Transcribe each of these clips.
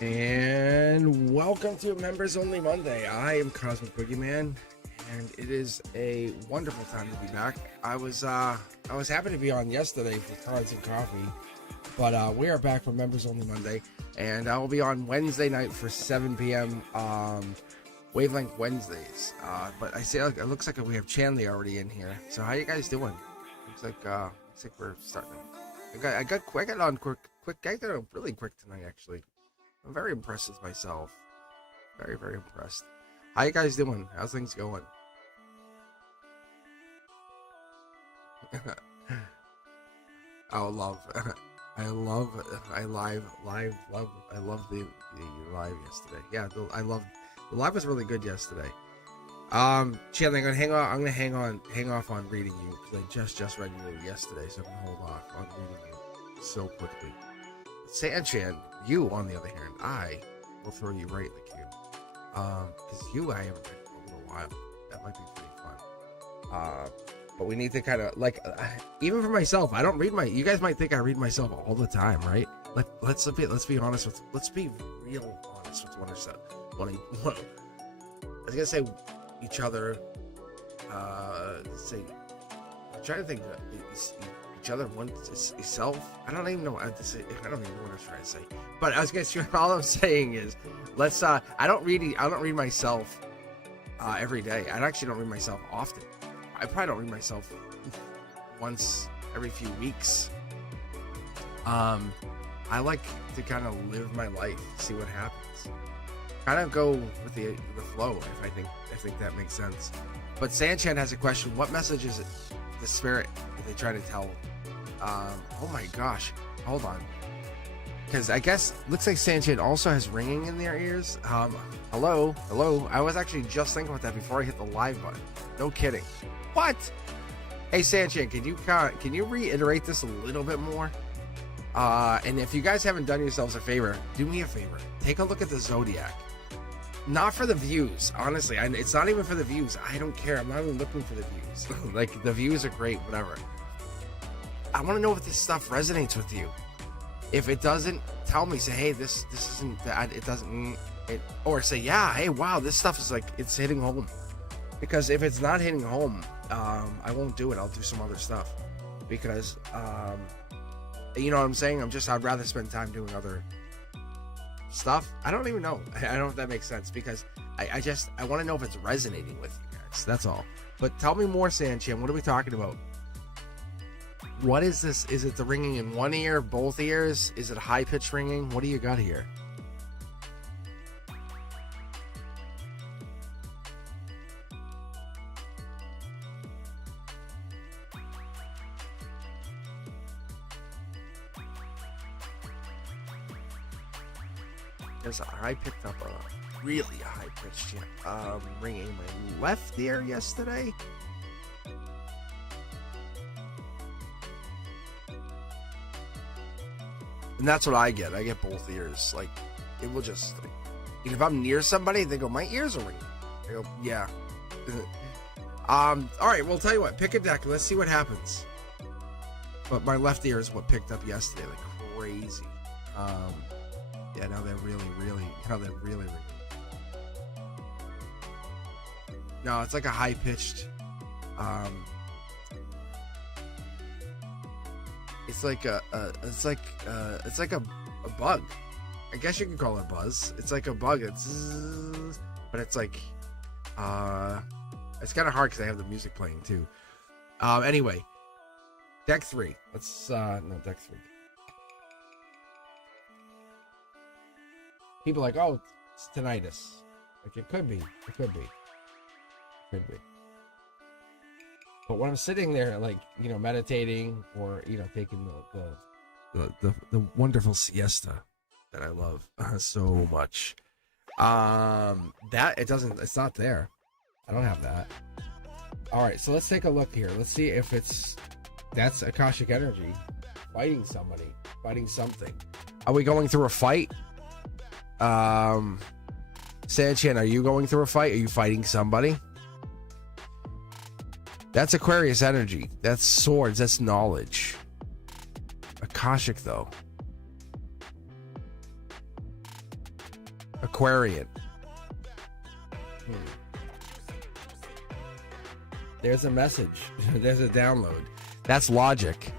And welcome to Members Only Monday. I am Cosmic Boogeyman, and it is a wonderful time to be back. I was happy to be on yesterday for Cards and Coffee, but we are back for Members Only Monday, and I will be on Wednesday night for 7 p.m. Wavelength Wednesdays. But I say it looks like we have Chanley already in here. So how you guys doing? Looks like we're starting. I got on quick. I got on really quick tonight, actually. I'm very impressed with myself. Very, very impressed. How you guys doing? How's things going? I love the live yesterday. Yeah, the live was really good yesterday. Chandler, I'm gonna hang off on reading you because I just read you yesterday, so I'm gonna hold off on reading you so quickly. Sanchan, you on the other hand, I will throw you right in the queue. Because you I haven't read for a little while. That might be pretty fun. But we need to kind of even for myself, I don't read you guys might think I read myself all the time, right? Let's be honest let's be real honest with one another. I was gonna say each other. I'm trying to think. Each other, one yourself. I don't even know what I don't even know what I was trying to say. But I was gonna say, all I'm saying is, let's. I don't read myself every day. I actually don't read myself often. I probably don't read myself once every few weeks. I like to kind of live my life, see what happens, kind of go with the flow. If I think that makes sense. But Sanchan has a question. What message is it? The spirit that they try to tell? Oh my gosh, hold on, because I guess looks like Sanchan also has ringing in their ears. Hello. I was actually just thinking about that before I hit the live button. No kidding. What? Hey Sanchan, can you reiterate this a little bit more? And if you guys haven't done yourselves a favor, do me a favor. Take a look at the zodiac. Not for the views, honestly. It's not even for the views. I don't care. I'm not even looking for the views. Like, the views are great, whatever. I want to know if this stuff resonates with you. If it doesn't, tell me. Say, hey, this isn't that. It doesn't. Or say, yeah, hey, wow, this stuff is it's hitting home. Because if it's not hitting home, I won't do it. I'll do some other stuff. Because, you know what I'm saying? I'd rather spend time doing other stuff. I don't even know. I don't know if that makes sense, because I want to know if it's resonating with you guys. That's all. But tell me more, Sanchan. What are we talking about? What is this? Is it the ringing in one ear, both ears? Is it high pitched ringing? What do you got here? Because I picked up a really high-pitched ringing in my left ear yesterday. And that's what I get. I get both ears. It will just... if I'm near somebody, they go, my ears are ringing. I go, yeah. Alright, well, tell you what. Pick a deck. Let's see what happens. But my left ear is what picked up yesterday. Like crazy. Yeah, now they're really. No, it's like a high pitched. It's like a bug. I guess you can call it a buzz. It's like a bug. But it's like, it's kind of hard because I have the music playing too. Anyway, deck 3. Let's deck 3. People are like, oh, it's tinnitus. Like, it could be. But when I'm sitting there, meditating or, taking the wonderful siesta that I love so much, it's not there. I don't have that. All right, so let's take a look here. Let's see if that's Akashic energy fighting somebody, fighting something. Are we going through a fight? Sanchan, are you going through a fight? Are you fighting somebody? That's Aquarius energy. That's swords. That's knowledge. Akashic, though. Aquarian. There's a message. There's a download. That's logic.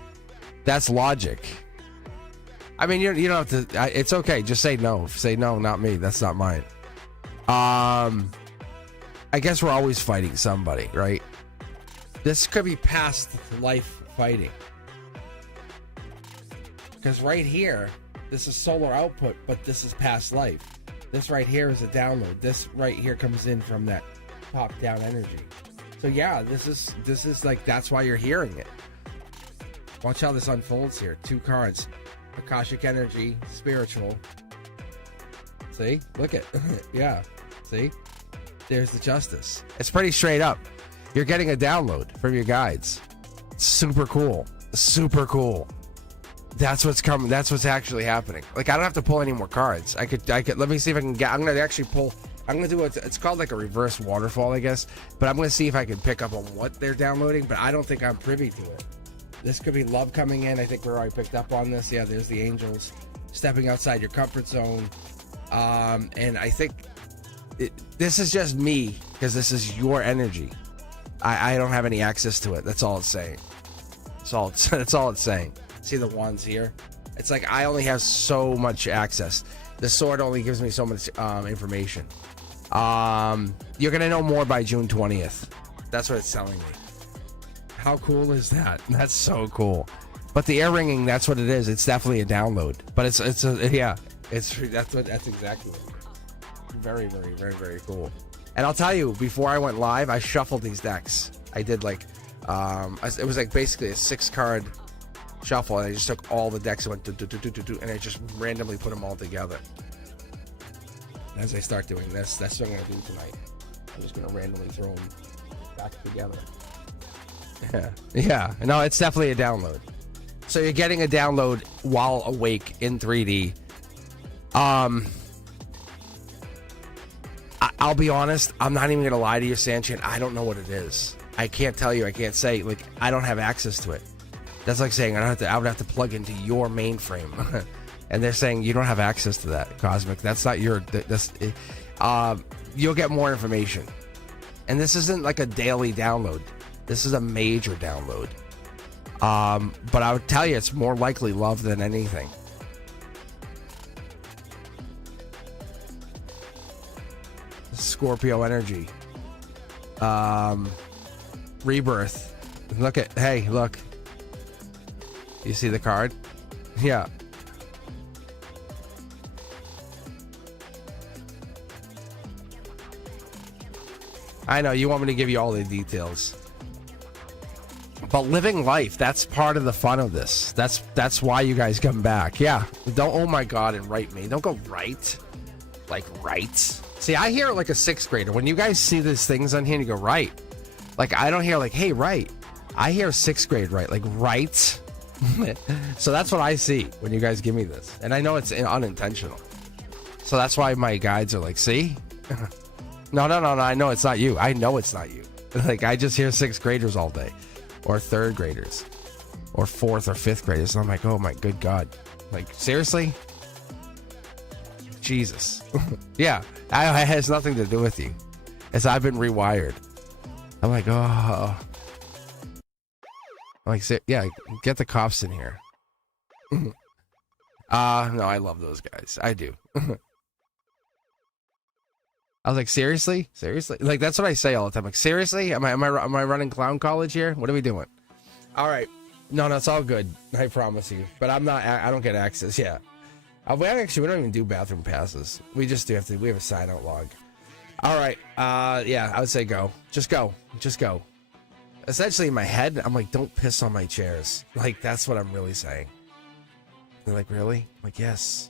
That's logic. I mean, you don't have to. It's okay. Just say no. Say no, not me. That's not mine. I guess we're always fighting somebody, right? This could be past life fighting. Because right here, this is solar output, but this is past life. This right here is a download. This right here comes in from that top-down energy. So yeah, this is like, that's why you're hearing it. Watch how this unfolds here. 2 cards. Akashic energy, spiritual. See? Look at yeah. See? There's the justice. It's pretty straight up. You're getting a download from your guides. Super cool. Super cool. That's what's coming. That's what's actually happening. Like, I don't have to pull any more cards. I could let me see if I can get, I'm gonna actually pull, I'm gonna do it's called like a reverse waterfall, I guess. But I'm gonna see if I can pick up on what they're downloading, but I don't think I'm privy to it. This could be love coming in. I think we're already picked up on this. Yeah, there's the angels stepping outside your comfort zone. And I think this is just me, because this is your energy. I don't have any access to it. That's all it's saying. That's all it's saying. See the wands here? It's like I only have so much access. The sword only gives me so much information. You're gonna know more by June 20th. That's what it's telling me. How cool is that? That's so cool. But the ear ringing, that's what it is. It's definitely a download. But it's that's exactly what it is. Very, very, very, very cool. And I'll tell you, before I went live, I shuffled these decks. I did like, it was like basically a 6-card shuffle, and I just took all the decks and went and I just randomly put them all together. As I start doing this, that's what I'm gonna do tonight. I'm just gonna randomly throw them back together. Yeah. No, it's definitely a download. So you're getting a download while awake in 3D. I'll be honest, I'm not even gonna lie to you, Sanchin. I don't know what it is. I can't tell you. I can't say. Like, I don't have access to it. That's like saying I would have to plug into your mainframe, and they're saying you don't have access to that, Cosmic. That's not your. You'll get more information, and this isn't like a daily download. This is a major download. But I would tell you, it's more likely love than anything. Scorpio energy. Rebirth. Look at, hey, look. You see the card? Yeah. I know, you want me to give you all the details. But living life, that's part of the fun of this. That's why you guys come back. Yeah. Don't, oh my God, and write me. Don't go right. Like, right. See, I hear it like a 6th grader. When you guys see these things on here and you go, right. Like, I don't hear like, hey, right. I hear 6th grade, right. Like, right. So that's what I see when you guys give me this. And I know it's unintentional. So that's why my guides are like, see? No. I know it's not you. I know it's not you. Like, I just hear 6th graders all day. Or 3rd graders. Or 4th or 5th graders. And I'm like, oh my good God. Like, seriously? Jesus. Yeah. It has nothing to do with you. As I've been rewired. I'm like, oh. I'm like, yeah, get the cops in here. No, I love those guys. I do. I was like, seriously? Like, that's what I say all the time. Like, seriously? Am I running clown college here? What are we doing? All right. No, it's all good. I promise you. But I don't get access. Yeah. We don't even do bathroom passes. We just we have a sign out log. All right. Yeah, I would say go. Just go. Essentially in my head, I'm like, don't piss on my chairs. Like, that's what I'm really saying. They're like, really? I'm like, yes.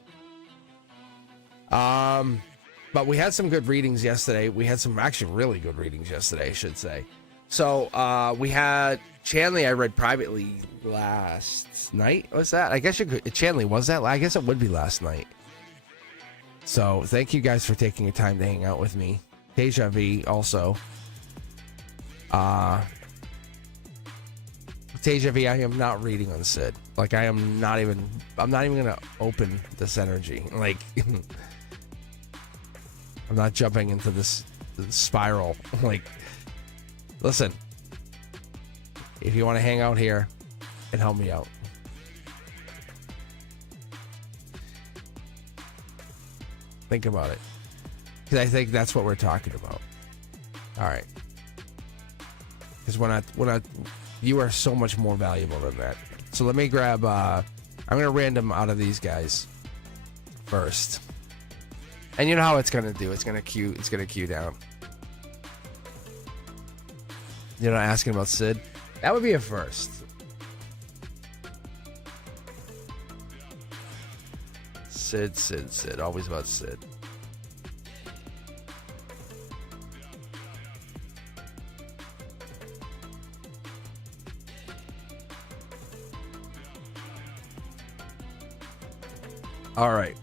But we had some good readings yesterday. We had some actually really good readings yesterday, I should say. So we had Chanley. I read privately last night. What's that? I guess you could. Chanley, was that? I guess it would be last night. So thank you guys for taking your time to hang out with me. Deja V also. Deja V, I am not reading on Sid. Like, I'm not even gonna open this energy. Like, I'm not jumping into this spiral. Like, listen, if you want to hang out here and help me out, think about it, because I think that's what we're talking about. All right, because we're not. You are so much more valuable than that. So let me grab. I'm gonna random out of these guys first, and you know how it's gonna do. It's gonna queue down. You're not asking about Sid. That would be a first. Sid. Always about Sid. All right.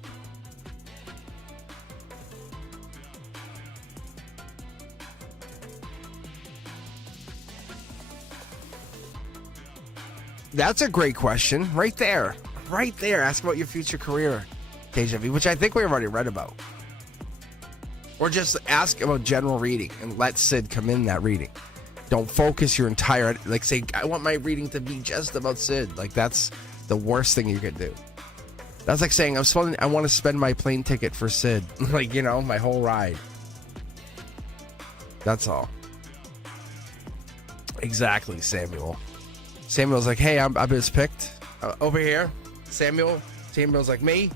That's a great question. Right there. Right there. Ask about your future career, KJV, which I think we already read about. Or just ask about general reading and let Sid come in that reading. Don't focus your entire, like, say, I want my reading to be just about Sid. Like, that's the worst thing you could do. That's like saying, I want to spend my plane ticket for Sid. Like, you know, my whole ride. That's all. Exactly, Samuel. Samuel's like, hey, I'm just picked. Over here, Samuel's like, me?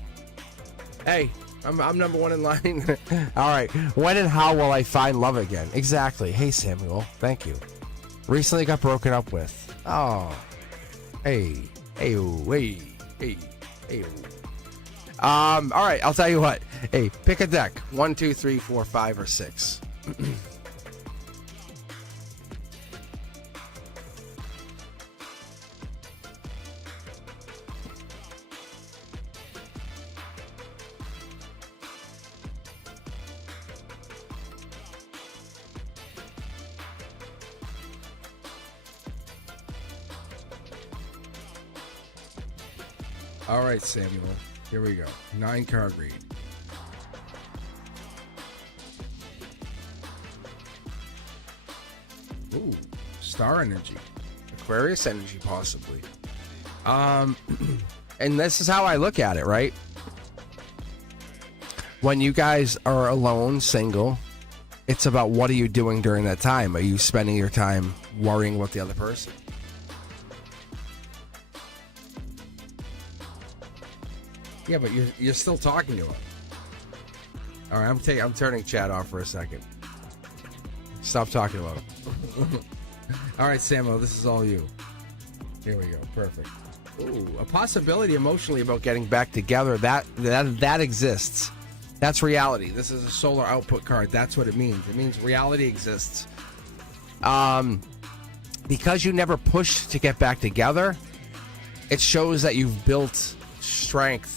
Hey, I'm number one in line. All right, when and how will I find love again? Exactly. Hey, Samuel, thank you. Recently got broken up with. Oh. Hey. All right, I'll tell you what. Hey, pick a deck. 1, 2, 3, 4, 5, or 6. All right, Samuel. Here we go. 9 card read. Ooh, star energy. Aquarius energy, possibly. And this is how I look at it, right? When you guys are alone, single, it's about what are you doing during that time? Are you spending your time worrying about the other person? Yeah, but you're still talking to him. All right, I'm turning chat off for a second. Stop talking about him. All right, Samuel, this is all you. Here we go. Perfect. Ooh, a possibility emotionally about getting back together. That exists. That's reality. This is a solar output card. That's what it means. It means reality exists. Because you never pushed to get back together, it shows that you've built strength.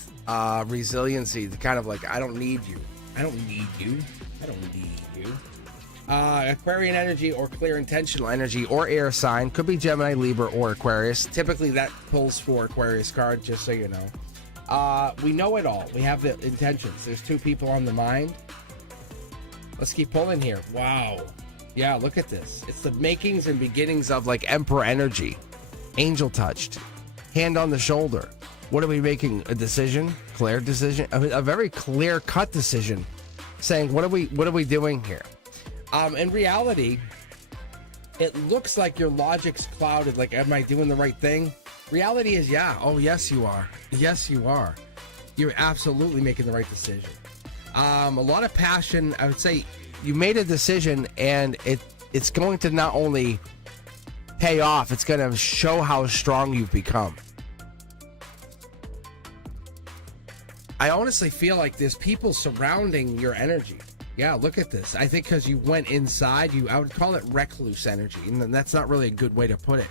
Resiliency, the kind of like, I don't need you. Aquarian energy or clear intentional energy or air sign. Could be Gemini, Libra, or Aquarius. Typically that pulls for Aquarius card, just so you know. We know it all. We have the intentions. There's 2 people on the mind. Let's keep pulling here. Wow. Yeah, look at this. It's the makings and beginnings of like Emperor energy. Angel touched. Hand on the shoulder. What are we making? A decision? Clear decision? A very clear-cut decision, saying, what are we doing here? In reality, it looks like your logic's clouded. Like, am I doing the right thing? Reality is, yeah. Oh, yes, you are. Yes, you are. You're absolutely making the right decision. A lot of passion. I would say you made a decision, and it's going to not only pay off, it's going to show how strong you've become. I honestly feel like there's people surrounding your energy. Yeah, look at this. I think because you went inside, I would call it recluse energy, and that's not really a good way to put it.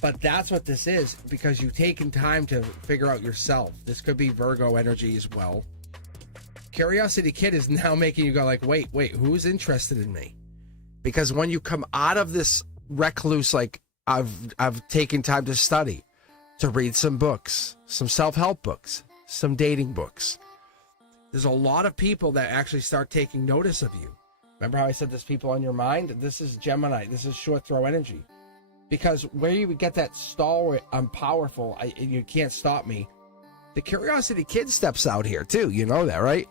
But that's what this is, because you've taken time to figure out yourself. This could be Virgo energy as well. Curiosity Kid is now making you go like, wait, who's interested in me? Because when you come out of this recluse, like, I've taken time to study, to read some books, some self-help books, some dating books, There's a lot of people that actually start taking notice of you. Remember how I said there's people on your mind? This is Gemini. This is short throw energy. Because where you would get that stalwart, I'm powerful, you can't stop me. The Curiosity Kid steps out here too. You know that, right?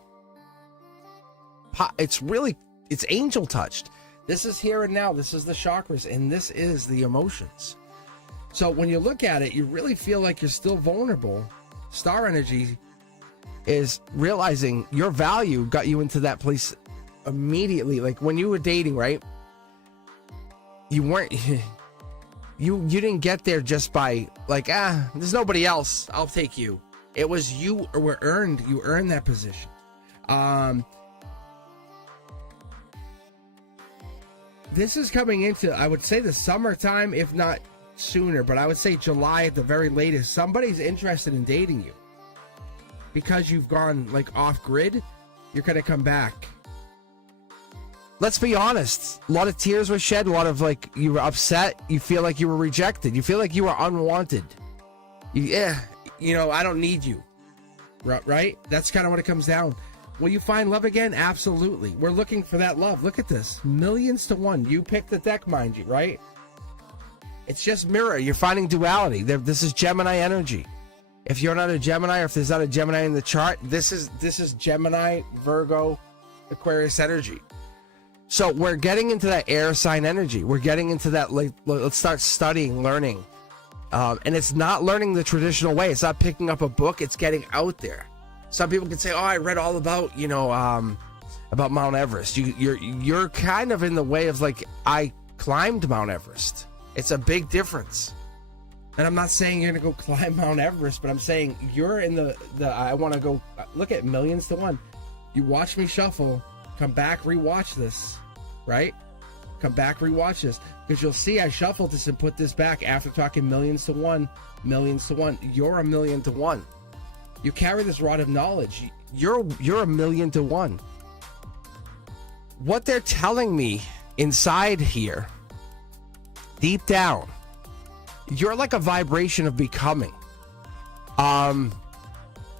It's angel touched. This is here and now. This is the chakras, and this is the emotions. So when you look at it, you really feel like you're still vulnerable. Star energy is realizing your value got you into that place immediately. Like when you were dating, right? You weren't... You didn't get there just by like, there's nobody else, I'll take you. It was you earned that position. This is coming into, I would say, the summertime, if not sooner, but I would say July at the very latest. Somebody's interested in dating you. Because you've gone like off grid, you're gonna come back. Let's be honest. A lot of tears were shed. A lot of like, you were upset. You feel like you were rejected. You feel like you were unwanted. I don't need you. Right? That's kind of what it comes down. Will you find love again? Absolutely. We're looking for that love. Look at this. Millions to one. You picked the deck, mind you, right? It's just mirror. You're finding duality. This is Gemini energy. If you're not a Gemini, or if there's not a Gemini in the chart, this is Gemini, Virgo, Aquarius energy. So we're getting into that air sign energy. We're getting into that, like, let's start studying, learning. And it's not learning the traditional way. It's not picking up a book. It's getting out there. Some people can say, I read all about, about Mount Everest. You're kind of in the way of like, I climbed Mount Everest. It's a big difference. And I'm not saying you're going to go climb Mount Everest, but I'm saying you're in the I want to go, look at millions to one. You watch me shuffle, come back, rewatch this. Right? Come back, rewatch this, because you'll see I shuffled this and put this back after talking millions to one. You're a million to one. You carry this rod of knowledge. You're a million to one. What they're telling me inside here, deep down, you're like a vibration of becoming.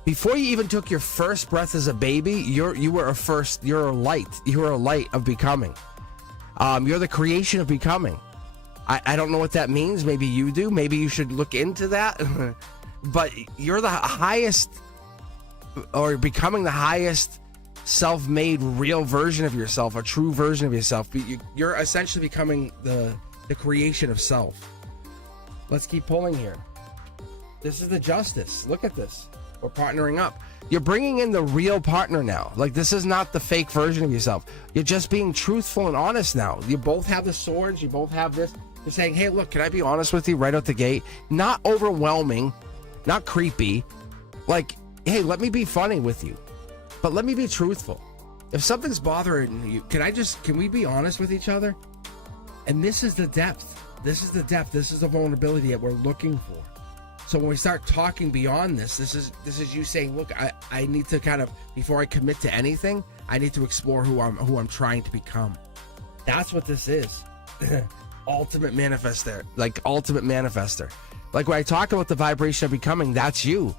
Before you even took your first breath as a baby, you're a light. You are a light of becoming. You're the creation of becoming. I don't know what that means. Maybe you do. Maybe you should look into that. But you're the highest, or becoming the highest self-made real version of yourself, a true version of yourself. You're essentially becoming the creation of self. Let's keep pulling here. This is the justice. Look at this. We're partnering up. You're bringing in the real partner now. Like, this is not the fake version of yourself. You're just being truthful and honest now. You both have the swords. You both have this. You're saying, hey, look, can I be honest with you right out the gate? Not overwhelming, not creepy. Like, hey, let me be funny with you, but let me be truthful. If something's bothering you, can we be honest with each other? And this is the depth. This is the depth. This is the vulnerability that we're looking for. So when we start talking beyond this is you saying, look, I need to kind of, before I commit to anything, I need to explore who I'm trying to become. That's what this is. Ultimate manifester. Like ultimate manifester. Like when I talk about the vibration of becoming, that's you.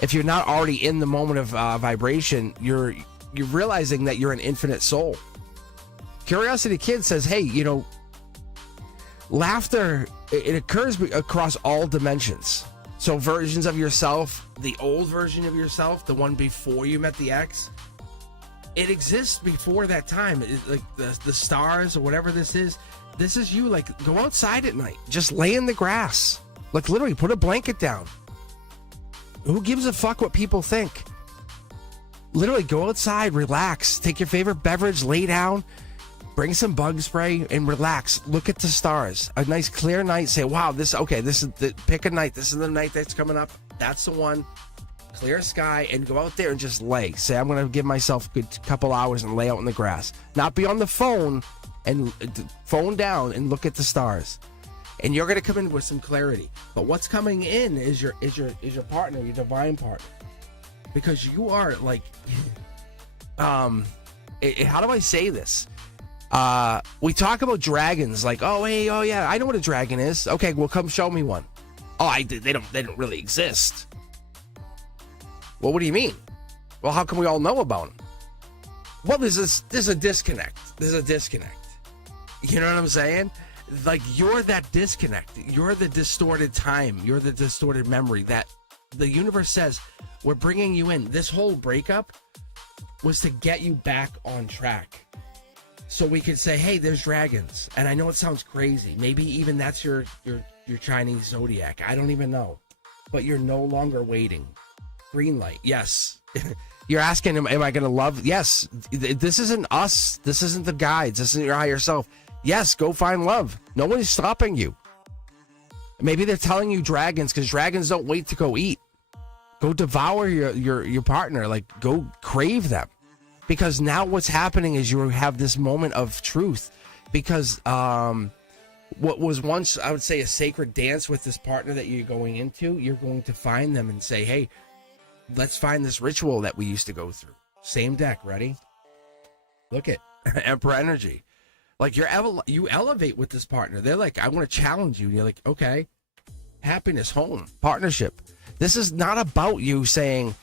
If you're not already in the moment of vibration, you're realizing that you're an infinite soul. Curiosity Kid says, hey, laughter, it occurs across all dimensions. So versions of yourself, the old version of yourself, the one before you met the ex, it exists before that time. Like the stars or whatever this is you. Like, go outside at night, just lay in the grass, like literally put a blanket down. Who gives a fuck what people think? Literally go outside, relax, take your favorite beverage, lay down, bring some bug spray and relax. Look at the stars. A nice clear night. Say, wow, pick a night. This is the night that's coming up. That's the one. Clear sky, and go out there and just lay. Say, I'm going to give myself a good couple hours and lay out in the grass. Not be on the phone, and phone down and look at the stars. And you're going to come in with some clarity. But what's coming in is your partner, your divine partner. Because you are like, how do I say this? We talk about dragons like, oh yeah, I know what a dragon is. Okay, well, come show me one. Oh, they don't really exist. Well, what do you mean? Well, how can we all know about him? Well, there's a disconnect. There's a disconnect. You know what I'm saying? Like, you're that disconnect. You're the distorted time. You're the distorted memory that the universe says, we're bringing you in. This whole breakup was to get you back on track. So we could say, hey, there's dragons. And I know it sounds crazy. Maybe even that's your Chinese zodiac. I don't even know. But you're no longer waiting. Green light. Yes. You're asking him, am I going to love? Yes. This isn't us. This isn't the guides. This isn't your higher self. Yes, go find love. No one is stopping you. Maybe they're telling you dragons because dragons don't wait to go eat. Go devour your partner. Like, go crave them. Because now what's happening is you have this moment of truth. Because what was once, I would say, a sacred dance with this partner that you're going into, you're going to find them and say, hey, let's find this ritual that we used to go through. Same deck, ready? Look at Emperor energy. Like, you elevate with this partner. They're like, I want to challenge you. And you're like, okay. Happiness, home, partnership. This is not about you saying,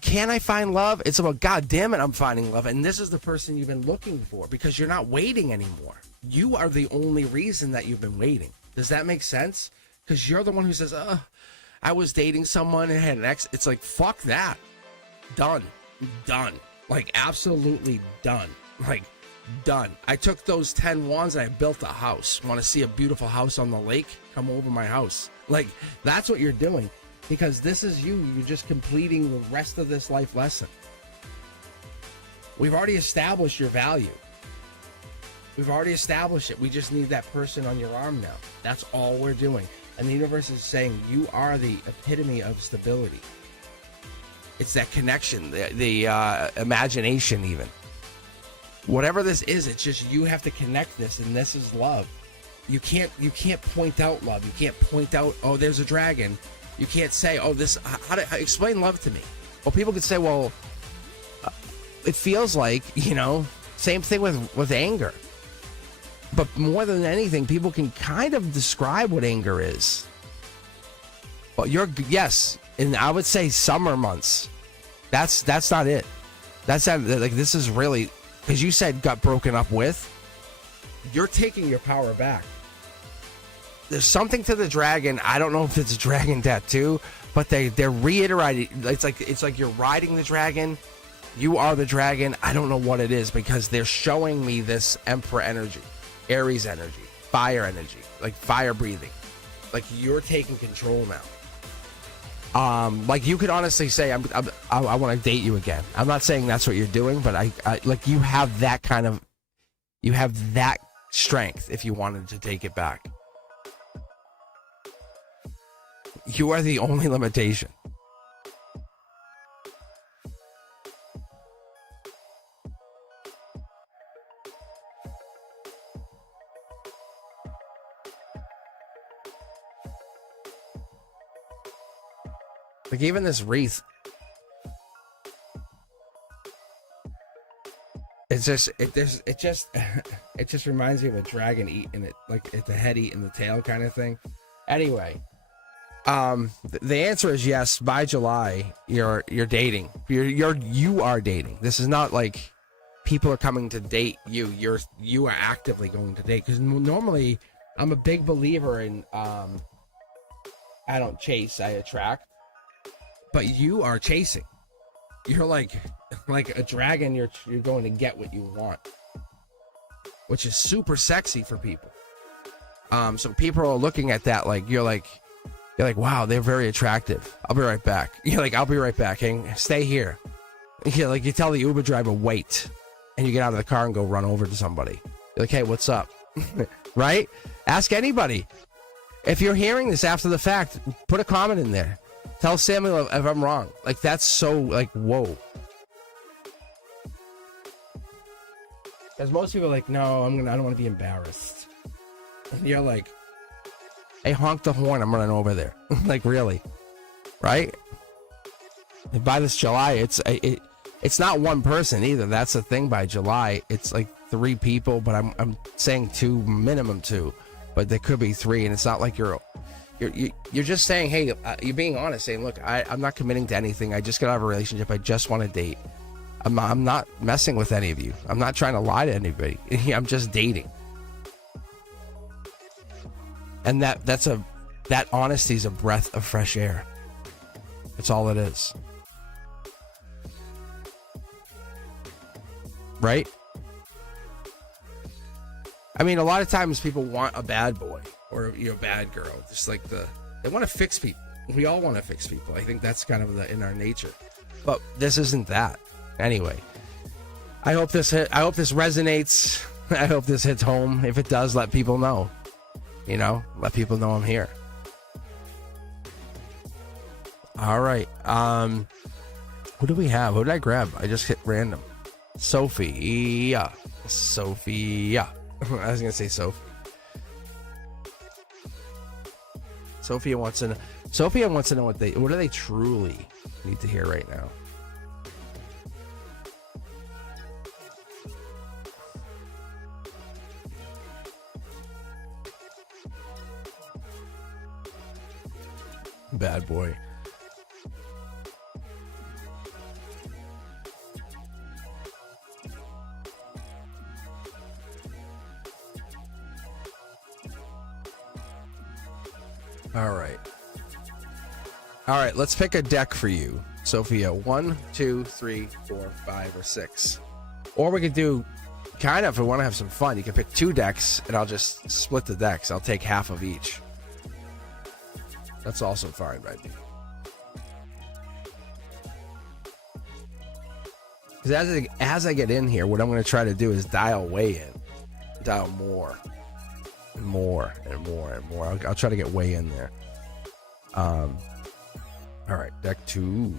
can I find love? It's about, God damn it, I'm finding love. And this is the person you've been looking for because you're not waiting anymore. You are the only reason that you've been waiting. Does that make sense? Because you're the one who says, I was dating someone and had an ex. It's like, fuck that. Done. Like, absolutely done. Like, done. I took those 10 wands and I built a house. Want to see a beautiful house on the lake? Come over my house. Like, that's what you're doing. Because this is you. You're just completing the rest of this life lesson. We've already established your value. We've already established it. We just need that person on your arm now. That's all we're doing. And the universe is saying you are the epitome of stability. It's that connection, the imagination even. Whatever this is, it's just you have to connect this, and this is love. You can't point out love. You can't point out, oh, there's a dragon. You can't say, oh, this. Explain love to me. Well, people could say, well, it feels like, same thing with anger. But more than anything, people can kind of describe what anger is. Well, yes, and I would say summer months. That's not it. That's not, like, this is really, because you said got broken up with. You're taking your power back. There's something to the dragon. I don't know if it's a dragon tattoo, but they're reiterating. It's like you're riding the dragon. You are the dragon. I don't know what it is because they're showing me this Emperor energy, Aries energy, fire energy, like fire breathing. Like, you're taking control now. Like, you could honestly say, I want to date you again. I'm not saying that's what you're doing, but I like, you have that kind of, you have that strength if you wanted to take it back. You are the only limitation. Like, even this wreath, it just reminds me of a dragon eating it, like it's the head eating the tail kind of thing. Anyway, the answer is yes. By July, you're dating. You are dating. This is not like people are coming to date you. You are actively going to date, because normally I'm a big believer in I don't chase, I attract. But you are chasing. You're like a dragon. You're going to get what you want, which is super sexy for people. So people are looking at that like you're like, wow, they're very attractive. I'll be right back. You're like, I'll be right back. Stay here. You're like, you tell the Uber driver wait, and you get out of the car and go run over to somebody. You're like, hey, what's up? Right? Ask anybody. If you're hearing this after the fact, put a comment in there. Tell Samuel if I'm wrong. Like, that's so, like, whoa. Because most people are like, no, I don't want to be embarrassed. And you're like, hey, honk the horn, I'm running over there. Like, really? Right? And by this July, it's not one person either. That's the thing. By July, it's like 3 people, but I'm saying 2, minimum 2. But there could be 3, and it's not like you're You're just saying, hey, you're being honest, saying, look, I'm not committing to anything. I just got out of a relationship. I just want to date. I'm not messing with any of you. I'm not trying to lie to anybody. I'm just dating. And that honesty is a breath of fresh air. That's all it is. Right? I mean, a lot of times people want a bad boy or bad girl. Just like they want to fix people. We all want to fix people. I think that's kind of in our nature. But this isn't that. Anyway, I hope this resonates. I hope this hits home. If it does, let people know. Let people know I'm here. All right. Who do we have? Who did I grab? I just hit random. Sophia. I was gonna say Sophie. Sophia wants to know what do they truly need to hear right now. Bad boy. All right, let's pick a deck for you, Sophia. 1, 2, 3, 4, 5, or 6. Or we could do, kind of, if we want to have some fun, you can pick 2 decks, and I'll just split the decks. I'll take half of each. That's also fine by me. Because as I get in here, what I'm going to try to do is dial way in. Dial more. And more and more and more. I'll try to get way in there. All right, deck 2.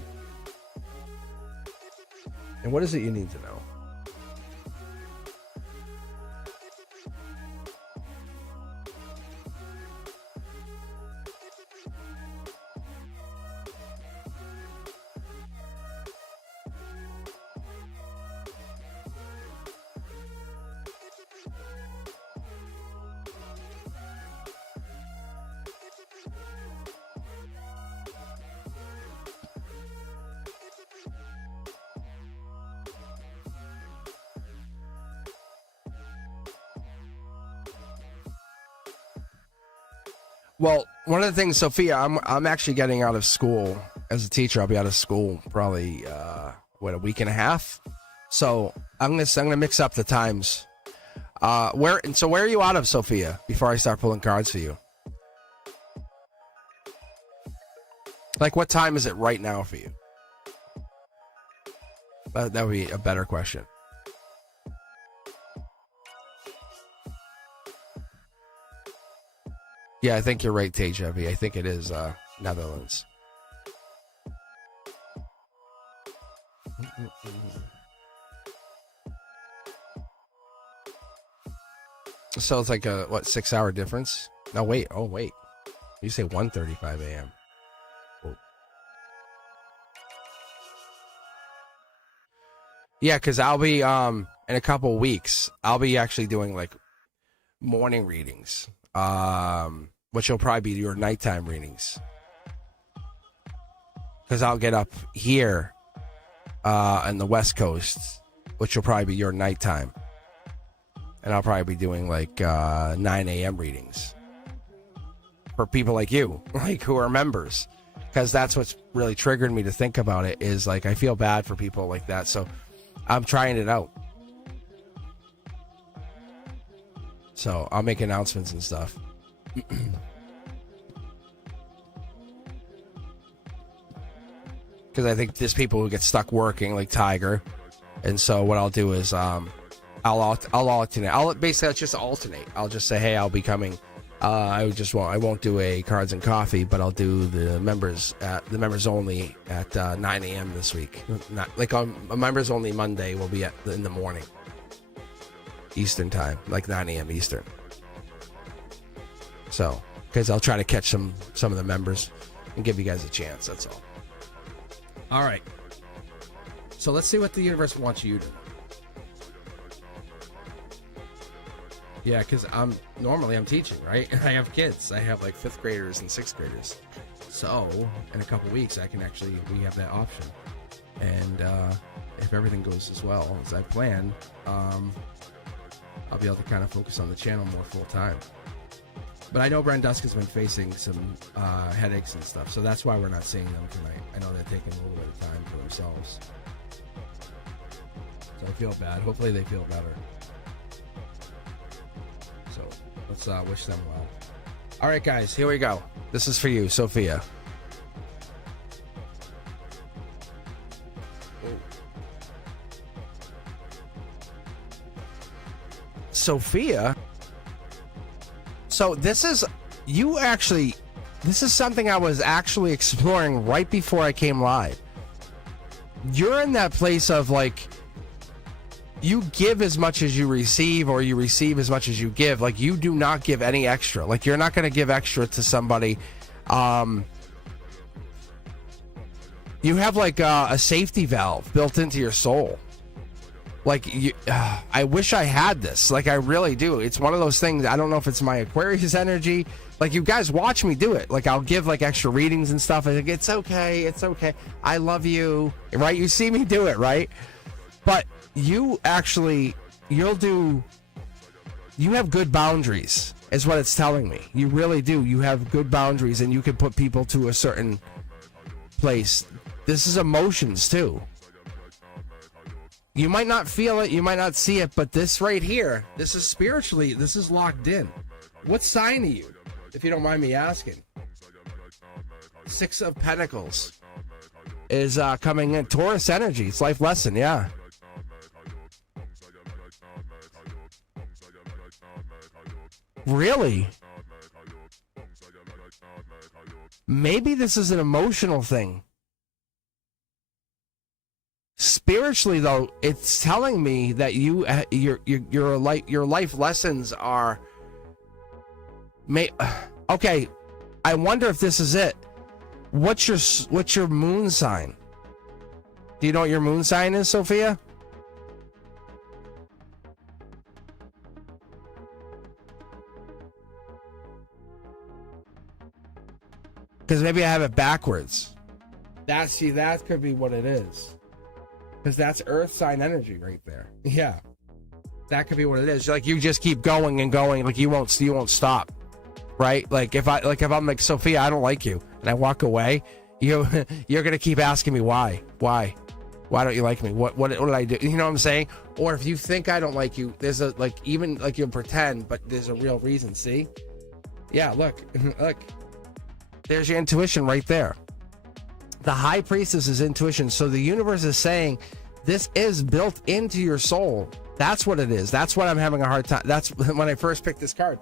And what is it you need to know? Well, one of the things, Sophia, I'm actually getting out of school as a teacher. I'll be out of school probably a week and a half. So I'm gonna mix up the times. Where are you out of, Sophia? Before I start pulling cards for you, like what time is it right now for you? That would be a better question. Yeah, I think you're right, Tejavi. I think it is Netherlands. So it's like a 6-hour difference? No, wait. Oh, wait. You say 1:35 a.m. Oh. Yeah, because I'll be in a couple weeks. I'll be actually doing like morning readings. Which will probably be your nighttime readings. Because I'll get up here on the West Coast, which will probably be your nighttime. And I'll probably be doing like 9 a.m. readings. For people like you, like who are members. Because that's what's really triggered me to think about it, is like I feel bad for people like that. So I'm trying it out. So I'll make announcements and stuff. Because I think there's people who get stuck working, like Tiger, and so what I'll do is I'll alternate. I'll just alternate. I'll just say, hey, I'll be coming. I won't do a cards and coffee, but I'll do the members only at 9 a.m. this week. Not like on a members only Monday will be in the morning, Eastern time, like 9 a.m. Eastern. So, because I'll try to catch some of the members and give you guys a chance. That's all. All right. So let's see what the universe wants you to know. Yeah, because normally I'm teaching, right? I have kids. I have like 5th graders and 6th graders. So in a couple weeks, we have that option. And if everything goes as well as I planned, I'll be able to kind of focus on the channel more full time. But I know Brandusk has been facing some headaches and stuff, so that's why we're not seeing them tonight. I know they're taking a little bit of time for themselves. So I feel bad. Hopefully they feel better. So let's wish them well. All right, guys, here we go. This is for you, Sophia. Sophia? So this is something I was actually exploring right before I came live. You're in that place of like, you give as much as you receive, or you receive as much as you give. Like, you do not give any extra. Like, you're not going to give extra to somebody. You have like a safety valve built into your soul. Like, I wish I had this. Like, I really do. It's one of those things. I don't know if it's my Aquarius energy. Like, you guys watch me do it. Like, I'll give like extra readings and stuff. I think it's okay. It's okay. I love you. Right? You see me do it, right? But you actually, you have good boundaries, is what it's telling me. You really do. You have good boundaries, and you can put people to a certain place. This is emotions too. You might not feel it, you might not see it, but this right here, this is spiritually, this is locked in. What sign are you, if you don't mind me asking? 6 of Pentacles is coming in. Taurus energy. It's life lesson, yeah. Really? Maybe this is an emotional thing. Spiritually, though, it's telling me that your life lessons are. Okay, I wonder if this is it. What's your moon sign? Do you know what your moon sign is, Sophia? Because maybe I have it backwards. That could be what it is. Because that's Earth sign energy right there. Yeah, that could be what it is. Like, you just keep going and going. Like, you won't stop, right? Like if I'm like, Sophia, I don't like you, and I walk away, you're gonna keep asking me why don't you like me? What did I do? You know what I'm saying? Or if you think I don't like you, there's a even you'll pretend, but there's a real reason. See? Yeah. Look. There's your intuition right there. The High Priestess is intuition. So the universe is saying this is built into your soul. That's what it is. That's what I'm having a hard time. That's when I first picked this card.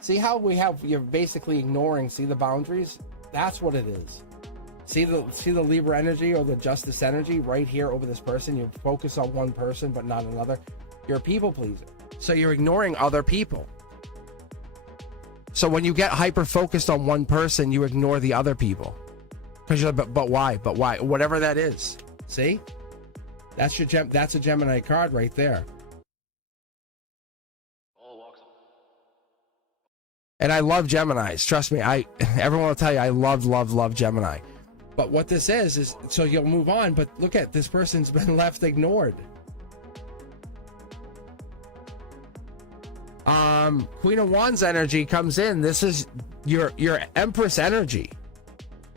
See how you're basically ignoring, see the boundaries? That's what it is. See the Libra energy or the Justice energy right here over this person. You focus on one person but not another. You're a people pleaser. So you're ignoring other people. So when you get hyper focused on one person, you ignore the other people. Because you're like, but why? But why? Whatever that is. See? That's a Gemini card right there. And I love Geminis. Trust me, everyone will tell you I love Gemini. But what this is so you'll move on, but look at this person's been left ignored. Queen of Wands energy comes in. This is your Empress energy.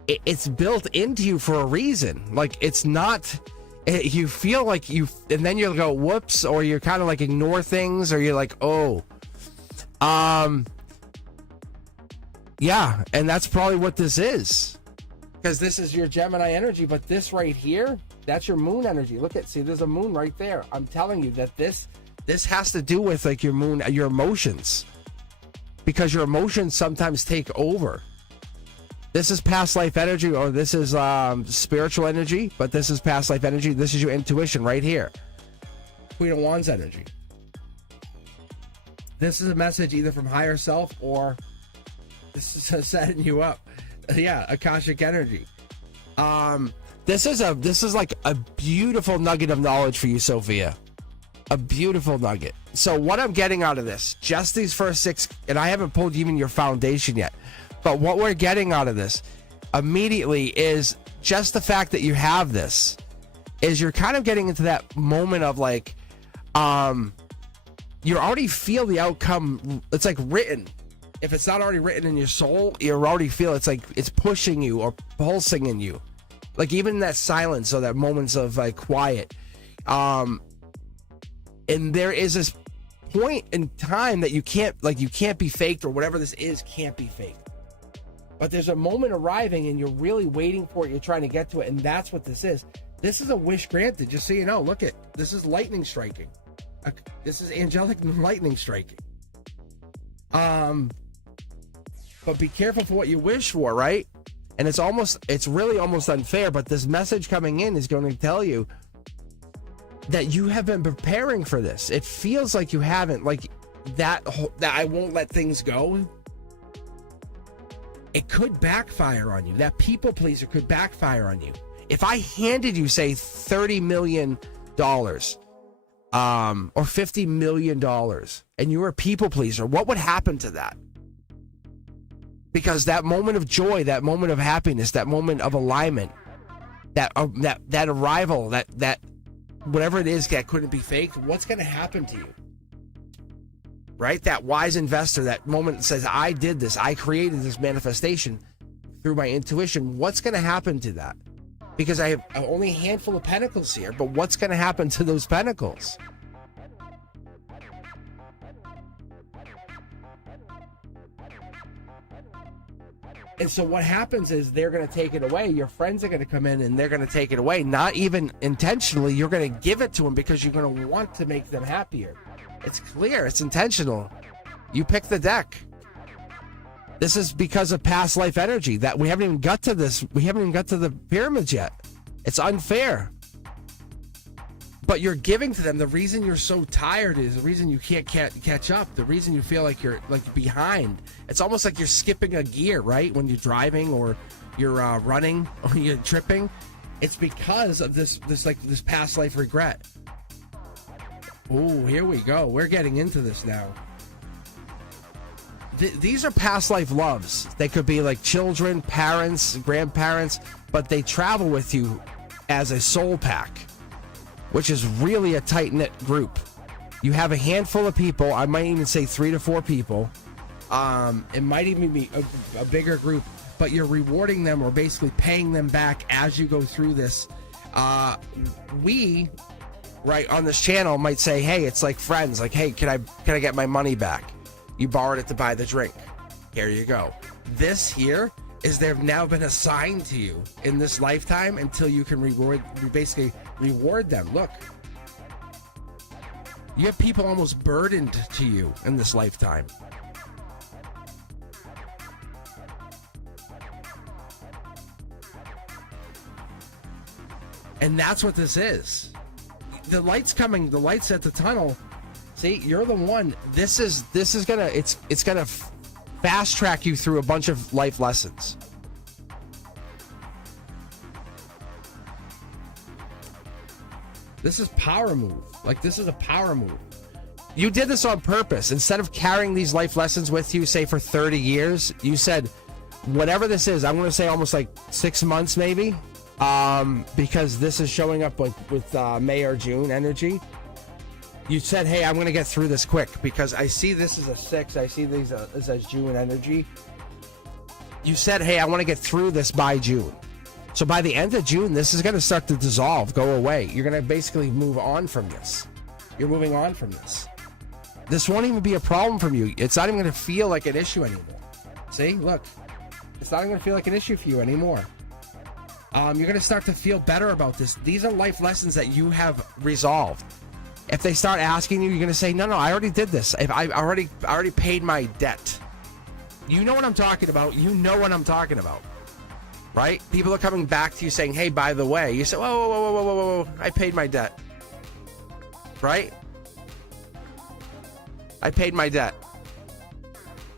It's built into you for a reason. Like, it's not, you feel like and then you'll go whoops, or you're kind of like ignore things, or you're like, oh, yeah, and that's probably what this is, because this is your Gemini energy. But this right here, that's your moon energy. Look see, there's a moon right there. I'm telling you that this has to do with like your moon, your emotions, because your emotions sometimes take over. This is past life energy, or this is spiritual energy, but this is past life energy. This is your intuition right here. Queen of Wands energy. This is a message either from higher self, or this is setting you up. Yeah, Akashic energy. This is like a beautiful nugget of knowledge for you, Sophia. A beautiful nugget. So what I'm getting out of this, just these first 6, and I haven't pulled even your foundation yet, but what we're getting out of this immediately is just the fact that you have this, is you're kind of getting into that moment of like, you already feel the outcome. It's like written. If it's not already written in your soul, you already feel it's like it's pushing you or pulsing in you. Like even in that silence or that moments of like quiet. And there is this point in time that you can't be faked, or whatever this is can't be faked. But there's a moment arriving and you're really waiting for it. You're trying to get to it. And that's what this is. This is a wish granted, just so you know. Look at this is lightning striking. This is angelic lightning striking. But be careful for what you wish for, right? And it's really almost unfair, but this message coming in is going to tell you that you have been preparing for this. It feels like you haven't, like that I won't let things go. It could backfire on you. That people pleaser could backfire on you. If I handed you, say, $30 million or $50 million and you were a people pleaser, what would happen to that? Because that moment of joy, that moment of happiness, that moment of alignment, that arrival, that whatever it is that couldn't be faked, what's going to happen to you? Right? That wise investor, that moment that says, I did this, I created this manifestation through my intuition. What's going to happen to that? Because I have only a handful of pentacles here, but what's going to happen to those pentacles? And so what happens is they're going to take it away. Your friends are going to come in and they're going to take it away. Not even intentionally. You're going to give it to them because you're going to want to make them happier. It's clear. It's intentional. You pick the deck. This is because of past life energy that we haven't even got to this. We haven't even got to the pyramids yet. It's unfair. But you're giving to them. The reason you're so tired is the reason you can't catch up. The reason you feel like you're like behind. It's almost like you're skipping a gear, right? When you're driving or you're running or you're tripping. It's because of this past life regret. Oh, here we go. We're getting into this now. These are past life loves. They could be like children, parents, grandparents, but they travel with you as a soul pack, which is really a tight-knit group. You have a handful of people. I might even say 3 to 4 people. It might even be a bigger group, but you're rewarding them or basically paying them back as you go through this. We, right, on this channel might say, hey, it's like friends. Like, hey, can I get my money back? You borrowed it to buy the drink. Here you go. This here is they've now been assigned to you in this lifetime until you can reward them. Look, you have people almost burdened to you in this lifetime. And that's what this is. The light's coming, the light's at the tunnel. See, you're the one. This is gonna it's gonna fast track you through a bunch of life lessons. This is power move. Like, this is a power move. You did this on purpose. Instead of carrying these life lessons with you, say for 30 years, you said, whatever this is, I'm going to say almost like 6 months maybe, because this is showing up with May or June energy. You said, hey, I'm going to get through this quick because I see this as a 6. I see these as June energy. You said, hey, I want to get through this by June. So by the end of June, this is going to start to dissolve, go away. You're going to basically move on from this. You're moving on from this. This won't even be a problem from you. It's not even going to feel like an issue anymore. See, look, it's not even going to feel like an issue for you anymore. You're going to start to feel better about this. These are life lessons that you have resolved. If they start asking you, you're going to say, no, I already did this. If I already paid my debt. You know what I'm talking about. You know what I'm talking about. Right? People are coming back to you saying, hey, by the way. You say, whoa. I paid my debt. Right? I paid my debt.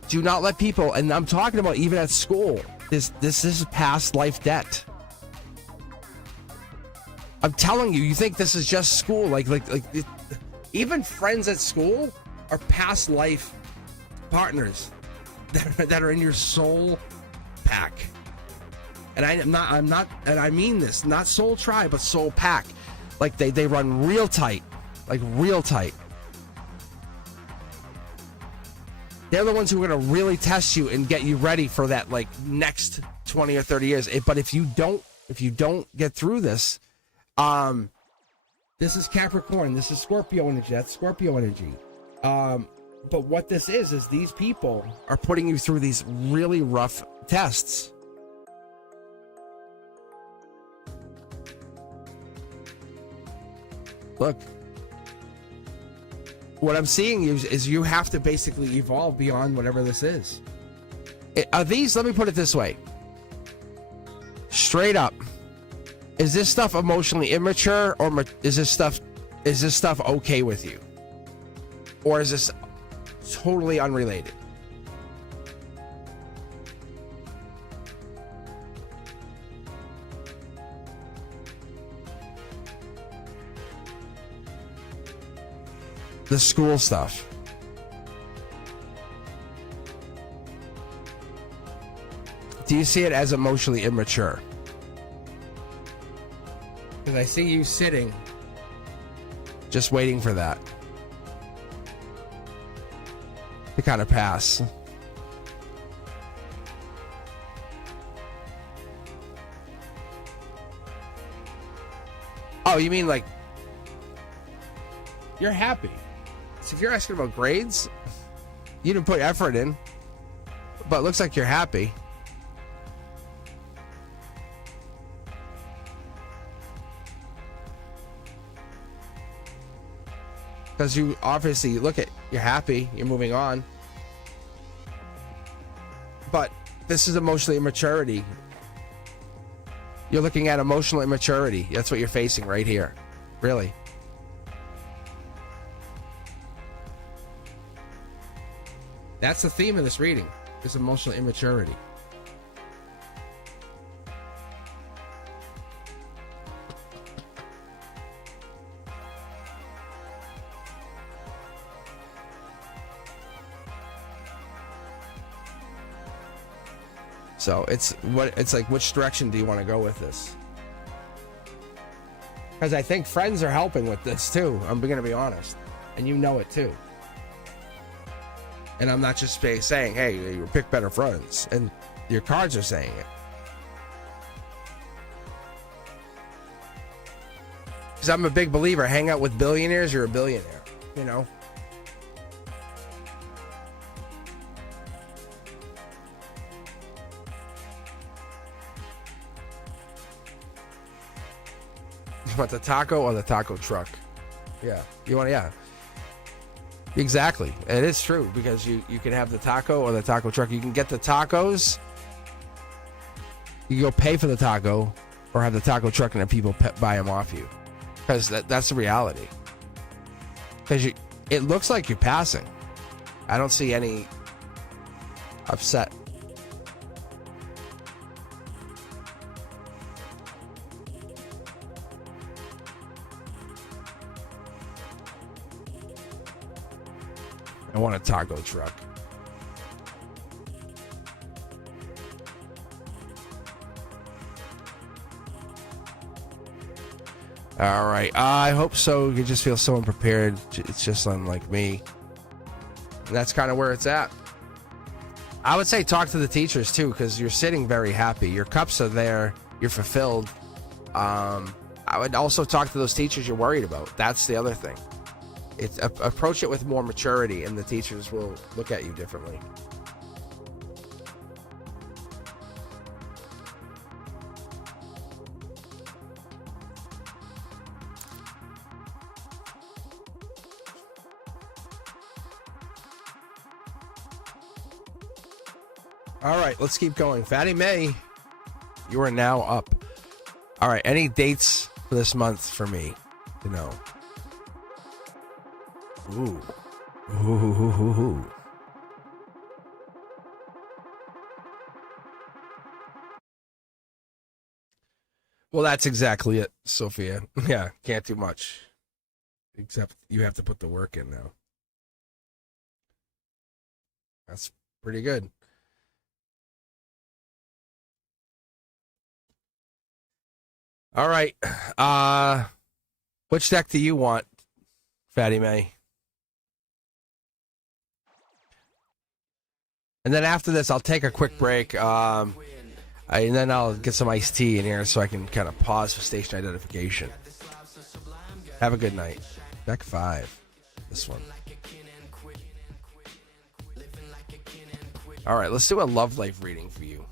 Do not let people, and I'm talking about even at school, this is past life debt. I'm telling you, you think this is just school, like Even friends at school are past life partners that are in your soul pack. And I'm not, and I mean this, not soul tribe, but soul pack. Like they run real tight, like real tight. They're the ones who are going to really test you and get you ready for that like next 20 or 30 years. But if you don't get through this, this is Capricorn, this is Scorpio energy, that's Scorpio energy. But what this is these people are putting you through these really rough tests. Look, what I'm seeing is you have to basically evolve beyond whatever this is. Are these, let me put it this way. Straight up, is this stuff emotionally immature, or is this stuff okay with you? Or is this totally unrelated? The school stuff. Do you see it as emotionally immature? Because I see you sitting, just waiting for that to kind of pass. Oh, you mean like you're happy? So if you're asking about grades, you didn't put effort in, but it looks like you're happy. Because you obviously, look at, you're happy, you're moving on. But this is emotional immaturity. You're looking at emotional immaturity. That's what you're facing right here. Really. That's the theme of this reading, is emotional immaturity. So it's like, which direction do you want to go with this? Because I think friends are helping with this too. I'm going to be honest, and you know it too. And I'm not just saying, hey, you pick better friends, and your cards are saying it. Because I'm a big believer, hang out with billionaires, you're a billionaire, you know? You want the taco or the taco truck? Yeah. You want, yeah. Exactly. It is true, because you can have the taco or the taco truck. You can get the tacos. You can go pay for the taco, or have the taco truck and the people buy them off you. Because that's the reality. Because it looks like you're passing. I don't see any upset. I want a taco truck. All right. I hope so. You just feel so unprepared. It's just unlike me. And that's kind of where it's at. I would say talk to the teachers too, because you're sitting very happy. Your cups are there. You're fulfilled. I would also talk to those teachers you're worried about. That's the other thing. It's approach it with more maturity, and the teachers will look at you differently. All right, let's keep going. Fatty May, you are now up. All right, any dates for this month for me to know? Ooh. Ooh. Well, that's exactly it, Sophia. Yeah, can't do much. except you have to put the work in now. That's pretty good. All right. Which deck do you want, Fatty May? And then after this, I'll take a quick break. And then I'll get some iced tea in here so I can kind of pause for station identification. Have a good night. Deck 5. This one. All right, let's do a love life reading for you.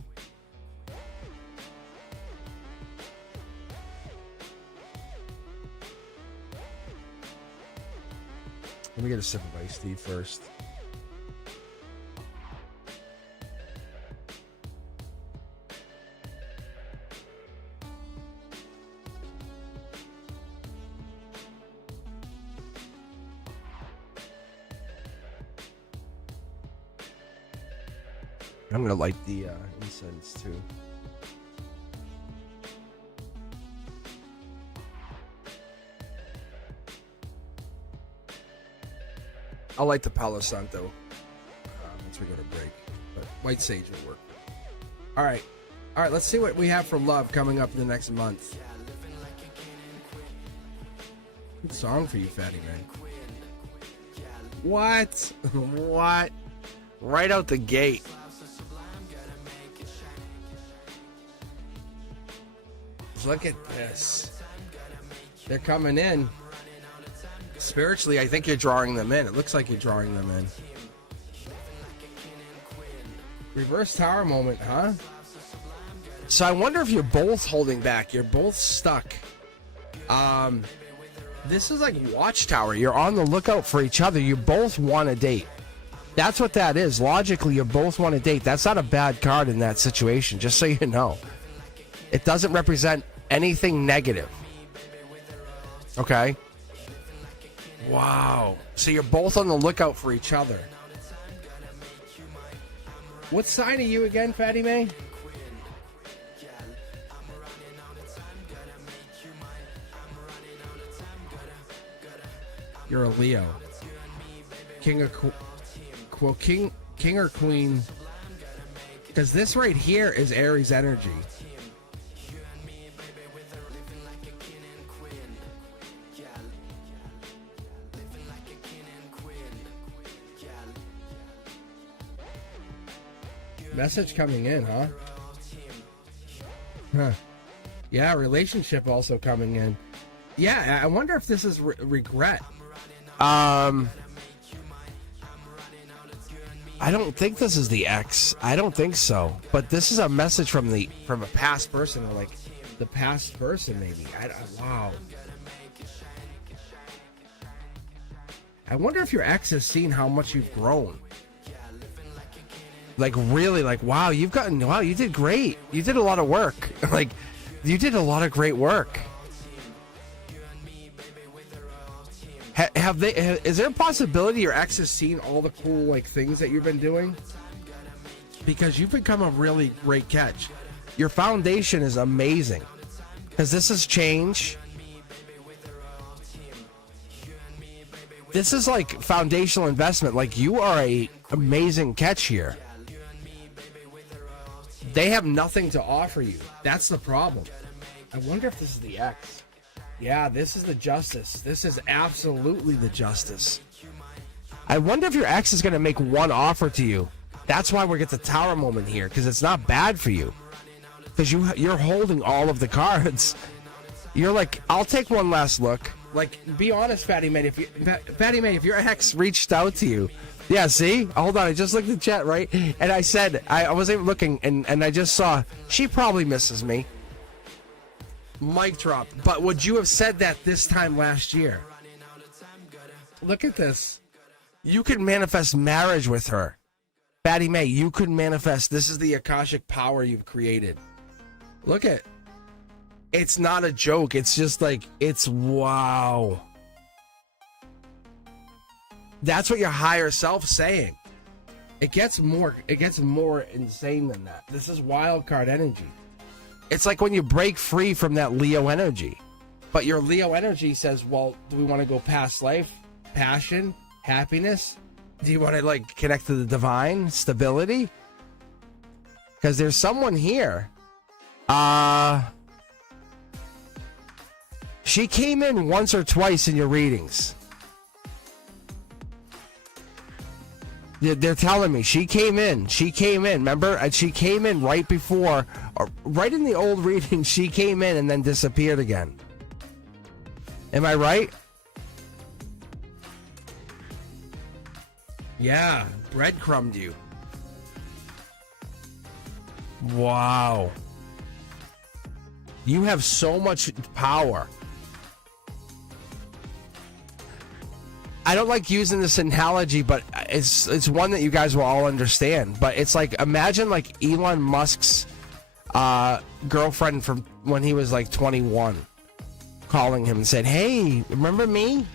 Let me get a sip of iced tea first. I'm going to light the incense too. I'll light the Palo Santo once we go to break. But white sage will work. All right, let's see what we have for love coming up in the next month. Good song for you, Fatty Man. What? What? Right out the gate. Look at this. They're coming in. Spiritually, I think you're drawing them in. It looks like you're drawing them in. Reverse tower moment, huh? So I wonder if you're both holding back. You're both stuck. This is like Watchtower. You're on the lookout for each other. You both want a date. That's what that is. Logically, you both want a date. That's not a bad card in that situation, just so you know. It doesn't represent anything negative. Okay? Wow. So you're both on the lookout for each other. What sign are you again, Fatty May? You're a Leo. King or Queen? Because this right here is Aries energy. Message coming in, huh? Huh. Yeah, relationship also coming in. Yeah, I wonder if this is regret. I don't think this is the ex. I don't think so. But this is a message from a past person, or like the past person, maybe. Wow. I wonder if your ex has seen how much you've grown. Like, really, like, wow, you did great. You did a lot of work. Like, you did a lot of great work. Is there a possibility your ex has seen all the cool, like, things that you've been doing? Because you've become a really great catch. Your foundation is amazing. Because this is change. This is like foundational investment. Like, you are a amazing catch here. They have nothing to offer you. That's the problem. I wonder if this is the X. Yeah, this is the Justice. This is absolutely the Justice. I wonder if your ex is going to make one offer to you. That's why we get the Tower moment here, because it's not bad for you. Because you're holding all of the cards. You're like, I'll take one last look. Like, be honest, Fatty May. If your ex reached out to you, yeah, see? Hold on, I just looked at the chat, right? And I said, I wasn't looking, and I just saw, she probably misses me. Mic drop. But would you have said that this time last year? Look at this. You could manifest marriage with her. Fatty May, you could manifest. This is the Akashic power you've created. Look at. It's not a joke. It's just like, it's wow. That's what your higher self's saying. It gets more insane than that. This is wild card energy. It's like when you break free from that Leo energy. But your Leo energy says, well, do we want to go past life, passion, happiness? Do you want to like connect to the divine, stability? Because there's someone here. She came in once or twice in your readings. They're telling me she came in. Remember? And she came in right before, or right in the old reading. She came in and then disappeared again. Am I right? Yeah, breadcrumbed you. Wow. You have so much power. I don't like using this analogy, but it's one that you guys will all understand. But it's like, imagine like Elon Musk's girlfriend from when he was like 21 calling him and said, hey, remember me?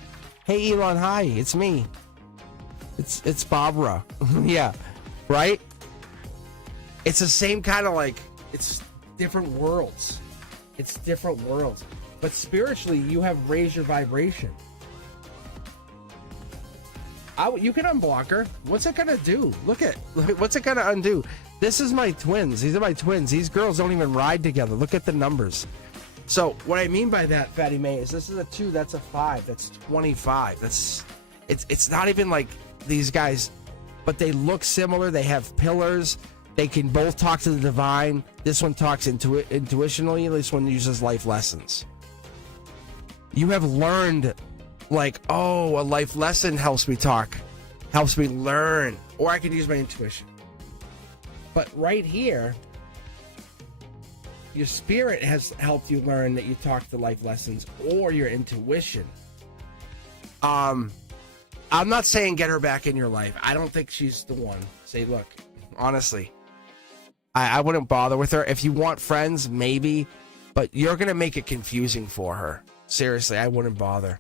Hey, Elon, hi, it's me. It's Barbara. Yeah, right? It's the same kind of like, it's different worlds. It's different worlds. But spiritually, you have raised your vibration. You can unblock her. What's it gonna do? Look, what's it gonna undo? This is my twins. These are my twins. These girls don't even ride together. Look at the numbers. So what I mean by that, Fatty May, is this is a 2, that's a 5, that's 25. It's not even like these guys, but they look similar. They have pillars. They can both talk to the divine. This one talks intuitionally. This one uses life lessons. You have learned, like, oh, a life lesson helps me talk, helps me learn, or I can use my intuition. But right here, your spirit has helped you learn that you talk to life lessons or your intuition. I'm not saying get her back in your life. I don't think she's the one. Say, look, honestly, I wouldn't bother with her. If you want friends, maybe, but you're going to make it confusing for her. Seriously, I wouldn't bother.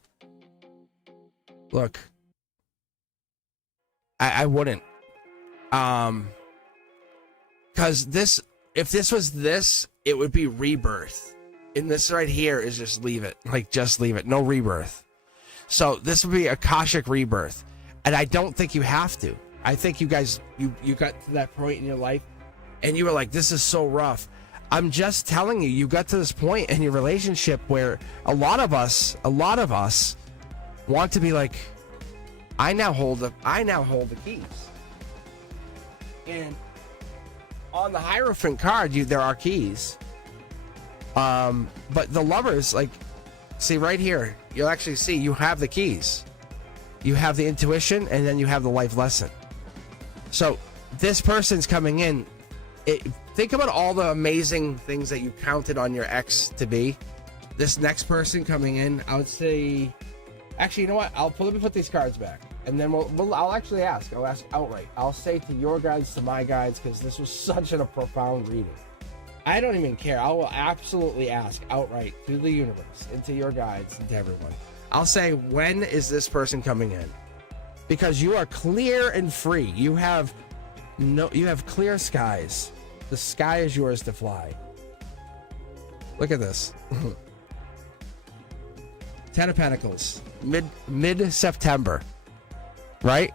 Look, I wouldn't. Because if this was this, it would be rebirth. And this right here is just leave it. Like, just leave it. No rebirth. So this would be Akashic rebirth. And I don't think you have to. I think you guys, you got to that point in your life and you were like, this is so rough. I'm just telling you got to this point in your relationship where a lot of us want to be like, I now hold the keys. And on the Hierophant card, there are keys. But the lovers, like, see right here, you'll actually see you have the keys. You have the intuition, and then you have the life lesson. So this person's coming in. Think about all the amazing things that you counted on your ex to be. This next person coming in, I would say, actually, you know what? Let me put these cards back, and then I'll actually ask. I'll ask outright. I'll say to your guides, to my guides, because this was such a profound reading. I don't even care. I will absolutely ask outright to the universe and to your guides and to everyone. I'll say, when is this person coming in? Because you are clear and free. You have clear skies. The sky is yours to fly. Look at this. 10 of Pentacles. Mid-September. Right?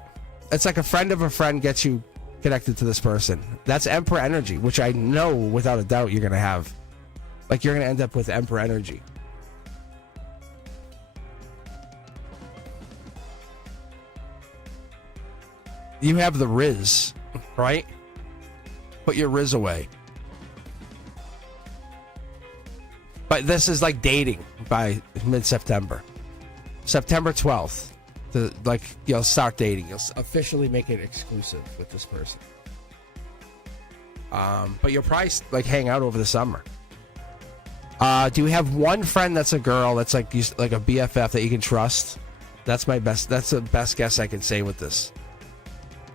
It's like a friend of a friend gets you connected to this person. That's Emperor energy, which I know without a doubt you're going to have. Like, you're going to end up with Emperor energy. You have the Riz, right? Put your Riz away. But this is like dating by mid-September. September 12th. You'll start dating. You'll officially make it exclusive with this person. But you'll probably like hang out over the summer. Do you have one friend that's a girl that's like a BFF that you can trust? That's my best. That's the best guess I can say with this.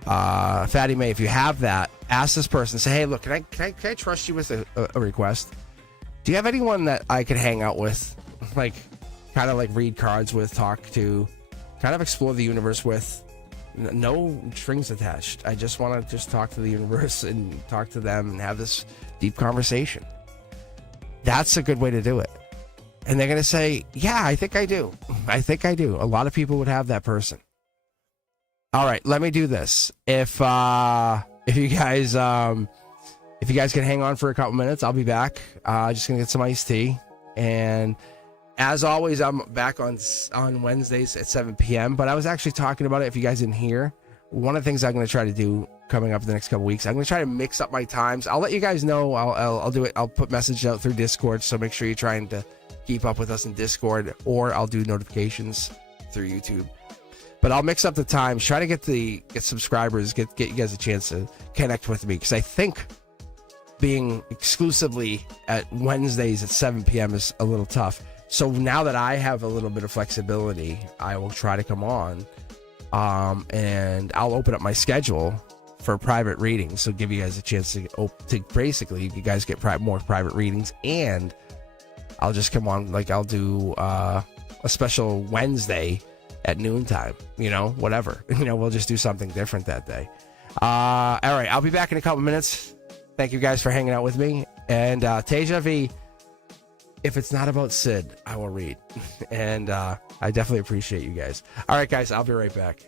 Fatty May, if you have that, ask this person. Say, hey, look, can I trust you with a request? Do you have anyone that I could hang out with, like, kind of like read cards with, talk to, kind of explore the universe with? No strings attached. I just want to talk to the universe and talk to them and have this deep conversation. That's a good way to do it. And they're going to say, yeah, I think I do. I think I do. A lot of people would have that person. All right, let me do this. If you guys can hang on for a couple minutes, I'll be back. Just going to get some iced tea. And as always, I'm back on Wednesdays at 7 p.m. But I was actually talking about it, if you guys didn't hear. One of the things I'm going to try to do coming up in the next couple weeks, I'm going to try to mix up my times. I'll let you guys know. I'll do it. I'll put messages out through Discord, so make sure you're trying to keep up with us in Discord, or I'll do notifications through YouTube. But I'll mix up the times, try to get subscribers, get you guys a chance to connect with me, because I think being exclusively at Wednesdays at 7 p.m. is a little tough. So now that I have a little bit of flexibility, I will try to come on. And I'll open up my schedule for private readings, so give you guys a chance to basically, you guys get more private readings, and I'll just come on, like I'll do a special Wednesday at noontime, whatever. We'll just do something different that day. All right, I'll be back in a couple minutes. Thank you guys for hanging out with me. And Teja V, if it's not about Sid, I will read. And I definitely appreciate you guys. All right, guys, I'll be right back.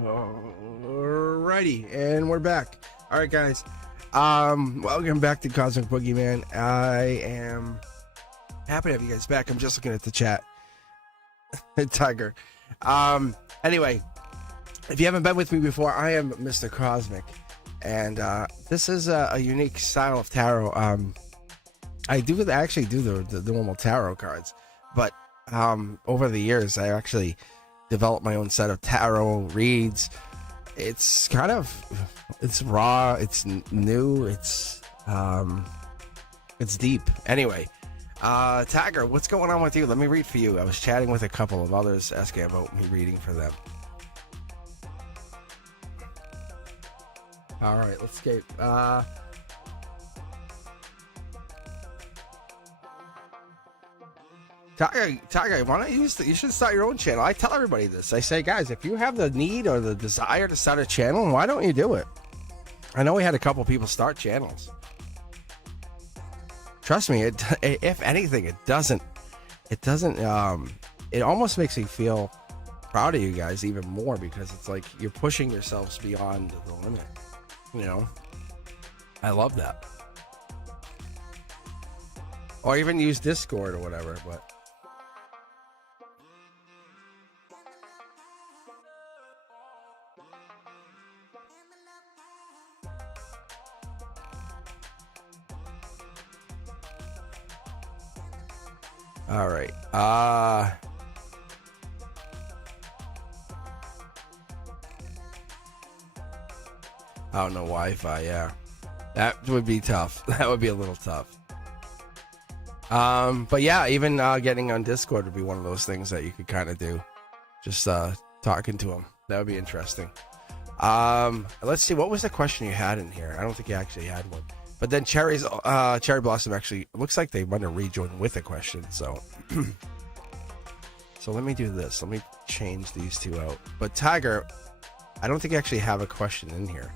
Alrighty, and we're back. All right, guys. Welcome back to Cosmic Boogeyman. I am happy to have you guys back. I'm just looking at the chat. Tiger. Anyway, if you haven't been with me before, I am Mr. Cosmic, and this is a unique style of tarot. I actually do the normal tarot cards, but over the years, I actually developed my own set of tarot reads. It's kind of, it's raw, it's new, it's deep. Anyway, Tiger, what's going on with you? Let me read for you. I was chatting with a couple of others asking about me reading for them. All right, let's get Tiger, why don't you should start your own channel. I tell everybody this. I say, guys, if you have the need or the desire to start a channel, why don't you do it? I know we had a couple people start channels. Trust me, if anything, it almost makes me feel proud of you guys even more, because it's like you're pushing yourselves beyond the limit. You know, I love that. Or even use Discord or whatever, but. All right. Oh, no Wi-Fi. Yeah, that would be tough. That would be a little tough. But yeah, even getting on Discord would be one of those things that you could kind of do. Just talking to them. That would be interesting. Let's see. What was the question you had in here? I don't think you actually had one. But then Cherry Blossom actually looks like they want to rejoin with a question. So, so let me do this. Let me change these two out. But Tiger, I don't think you actually have a question in here.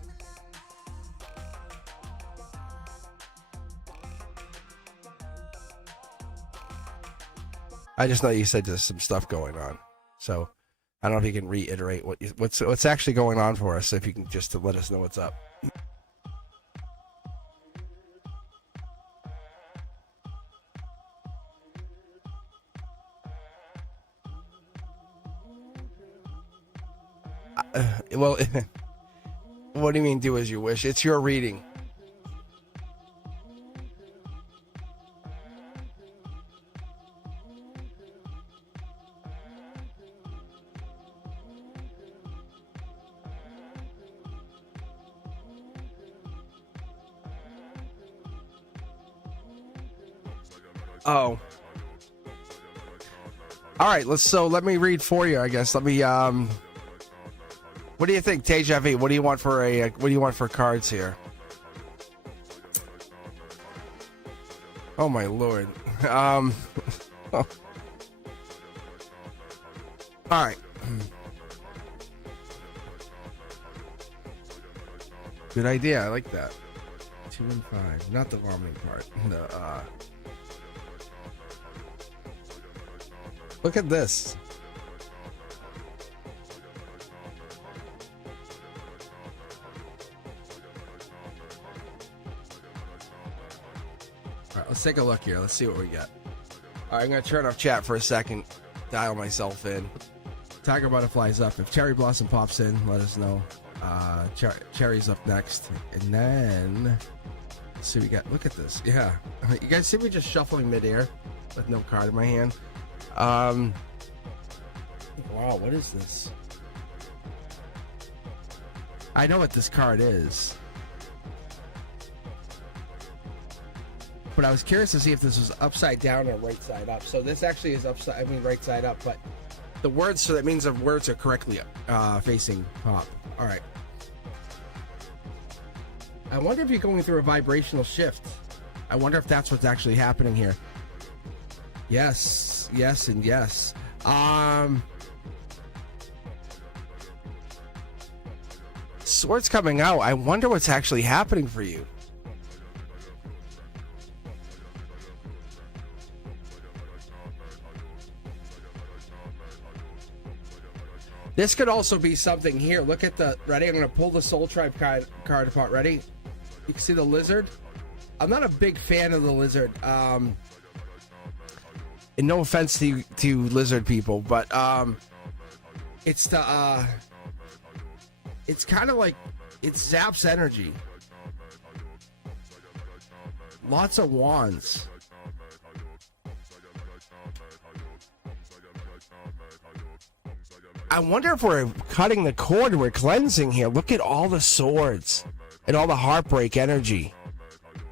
I just know you said there's some stuff going on. So I don't know if you can reiterate what's actually going on for us. If you can just to let us know what's up. Well, what do you mean do as you wish? It's your reading. Oh. All right, let me read for you, I guess. Let me what do you think, Teja V? What do you want for cards here? Oh my lord. All right. Good idea. I like that. 2 and 5. Not the vomiting part. The look at this. All right, let's take a look here. Let's see what we got. All right, I'm going to turn off chat for a second. Dial myself in. Tiger Butterfly's up. If Cherry Blossom pops in, let us know. Cherry's up next. And then, let's see what we got. Look at this. Yeah. You guys see me just shuffling midair with no card in my hand? Wow, what is this? I know what this card is. But I was curious to see if this was upside down or right side up. So this actually is right side up, but the words, so that means the words are correctly facing up. All right. I wonder if you're going through a vibrational shift. I wonder if that's what's actually happening here. Yes, yes, and yes. Swords coming out. I wonder what's actually happening for you. This could also be something here. Look at the, ready? I'm going to pull the Soul Tribe card apart. Ready? You can see the lizard. I'm not a big fan of the lizard. And no offense to lizard people, but it's the it's kind of like it zaps energy. Lots of wands. I wonder if we're cutting the cord, we're cleansing here. Look at all the swords and all the heartbreak energy.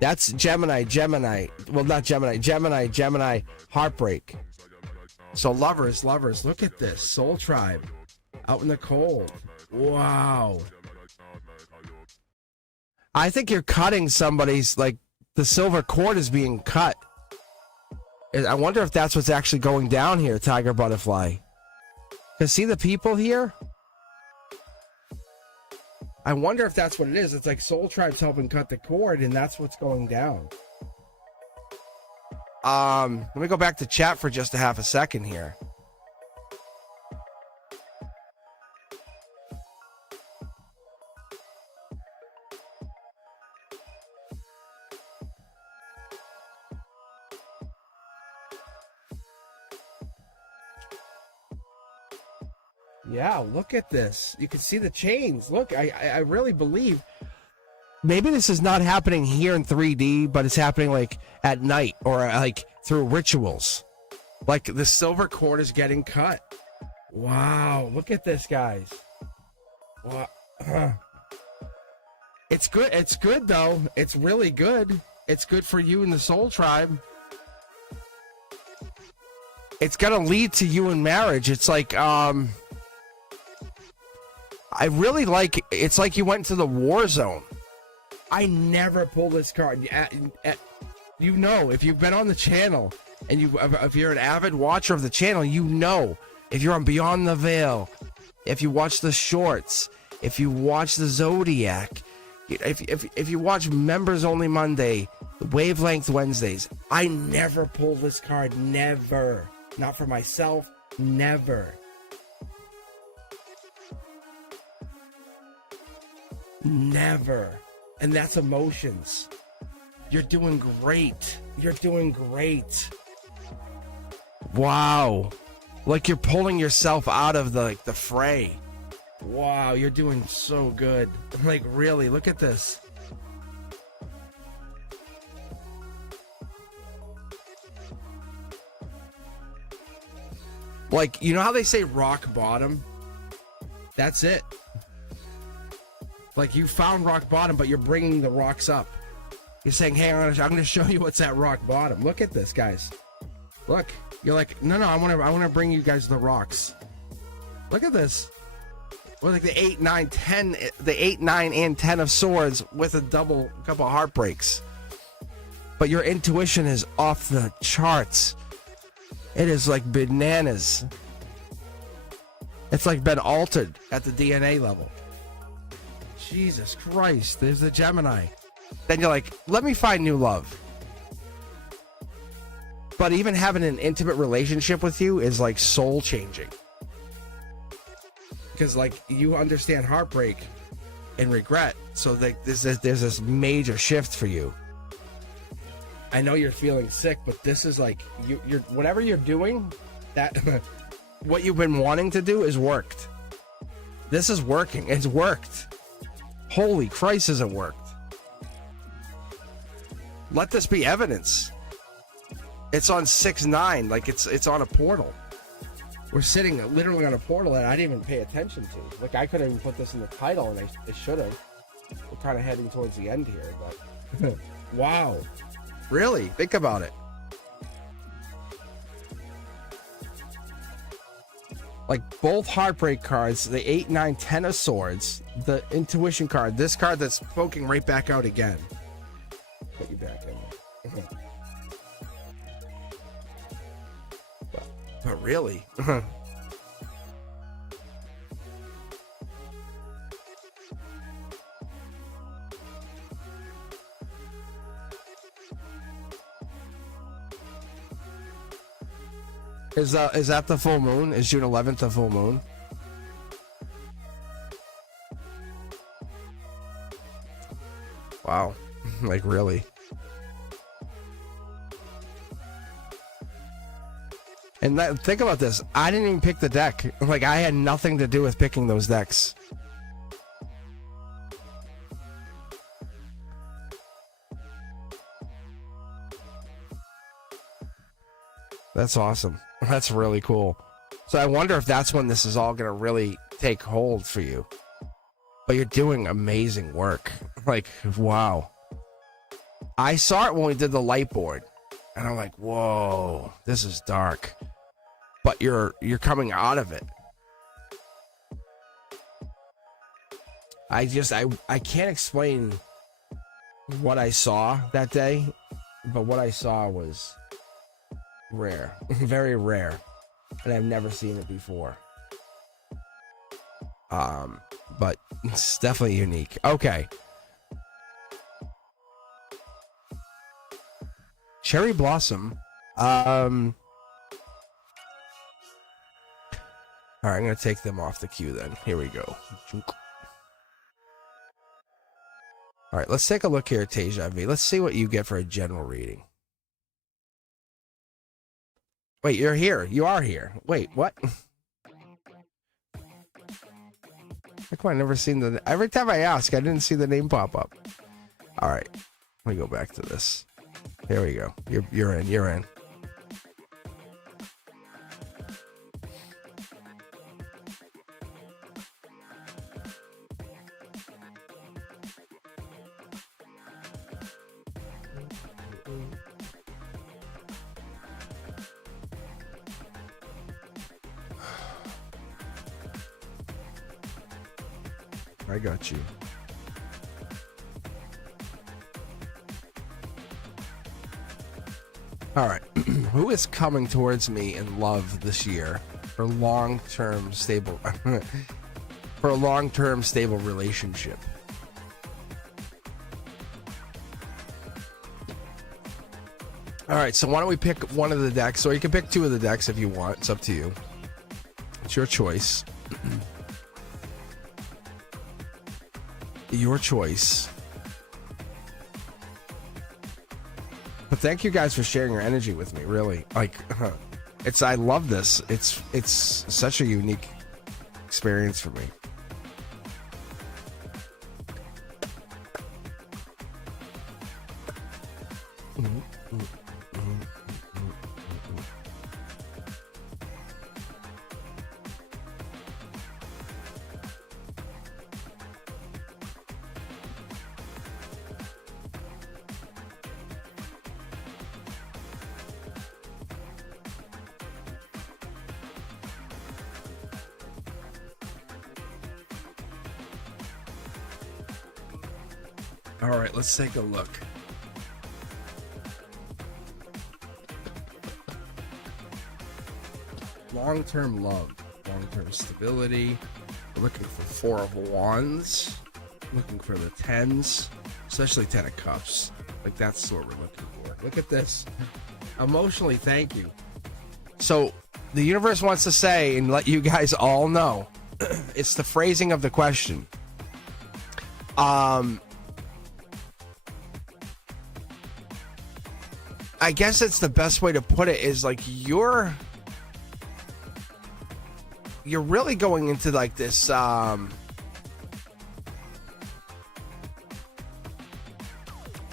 That's Gemini. Well, not Gemini, heartbreak. So lovers, look at this. Soul Tribe out in the cold. Wow. I think you're cutting somebody's, like, the silver cord is being cut. I wonder if that's what's actually going down here, Tiger Butterfly. Because see the people here? I wonder if that's what it is. It's like Soul Tribe's helping cut the cord, and that's what's going down. Let me go back to chat for just a half a second here. Yeah, look at this. You can see the chains. Look, I really believe maybe this is not happening here in 3D, but it's happening like at night or like through rituals. Like the silver cord is getting cut. Wow, look at this, guys. Wow. It's good. It's good though. It's really good. It's good for you and the Soul Tribe. It's gonna lead to you in marriage. It's like I really like, it's like you went to the war zone. I never pull this card. You know, if you've been on the channel and if you're an avid watcher of the channel, you know, if you're on Beyond the Veil, if you watch the shorts, if you watch the Zodiac, if you watch Members Only Monday, Wavelength Wednesdays, I never pull this card. Never. Not for myself. Never. Never. And that's emotions. You're doing great. You're doing great. Wow. Like you're pulling yourself out of the fray. Wow, you're doing so good. Like really, look at this. Like, you know how they say rock bottom? That's it. Like you found rock bottom, but you're bringing the rocks up. You're saying, hey, I'm gonna show you what's at rock bottom. Look at this, guys. Look, you're like, no, I want to bring you guys the rocks. Look at this. Well, like the 8, 9, 10, the 8, 9, and 10 of swords with a couple of heartbreaks. But your intuition is off the charts. It is like bananas. It's like been altered at the DNA level. Jesus Christ, there's the Gemini. Then you're like, let me find new love. But even having an intimate relationship with you is like soul changing. Because like you understand heartbreak and regret. So like there's this major shift for you. I know you're feeling sick, but this is like you're whatever you're doing, that what you've been wanting to do is worked. This is working. It's worked. Holy Christ, has it worked? Let this be evidence. It's on 6-9, like it's on a portal. We're sitting literally on a portal that I didn't even pay attention to. Like I could have even put this in the title, and I should have. We're kind of heading towards the end here, but wow, really? Think about it. Like both heartbreak cards, the 8, 9, 10 of swords, the intuition card, this card that's poking right back out again. Put you back in there. But really? Is that the full moon? Is June 11th the full moon? Wow. Like, really? And think about this. I didn't even pick the deck. Like, I had nothing to do with picking those decks. That's awesome. That's really cool. So I wonder if that's when this is all going to really take hold for you. But you're doing amazing work. Like, wow. I saw it when we did the light board. And I'm like, whoa, this is dark. But you're coming out of it. I can't explain what I saw that day. But what I saw was rare. Very rare. And I've never seen it before. But it's definitely unique. Okay. Cherry Blossom. All right, I'm going to take them off the queue then. Here we go. All right, let's take a look here at Teja V. Let's see what you get for a general reading. Wait, you're here. You are here. Wait, what? How come I never seen the... Every time I ask, I didn't see the name pop up. All right. Let me go back to this. Here we go. You're in. You're in. I got you. All right. Who is coming towards me in love this year for long-term stable for a long-term stable relationship? All right, so why don't we pick one of the decks, or you can pick two of the decks if you want. It's up to you. It's your choice. Your choice. But thank you guys for sharing your energy with me, really. Like, I love this. It's such a unique experience for me. All right, let's take a look. Long-term love, long-term stability. We're looking for Four of Wands. Looking for the tens, especially Ten of Cups. Like, that's what we're looking for. Look at this. Emotionally, thank you. So the universe wants to say and let you guys all know. It's the phrasing of the question. I guess it's the best way to put it is like you're really going into like this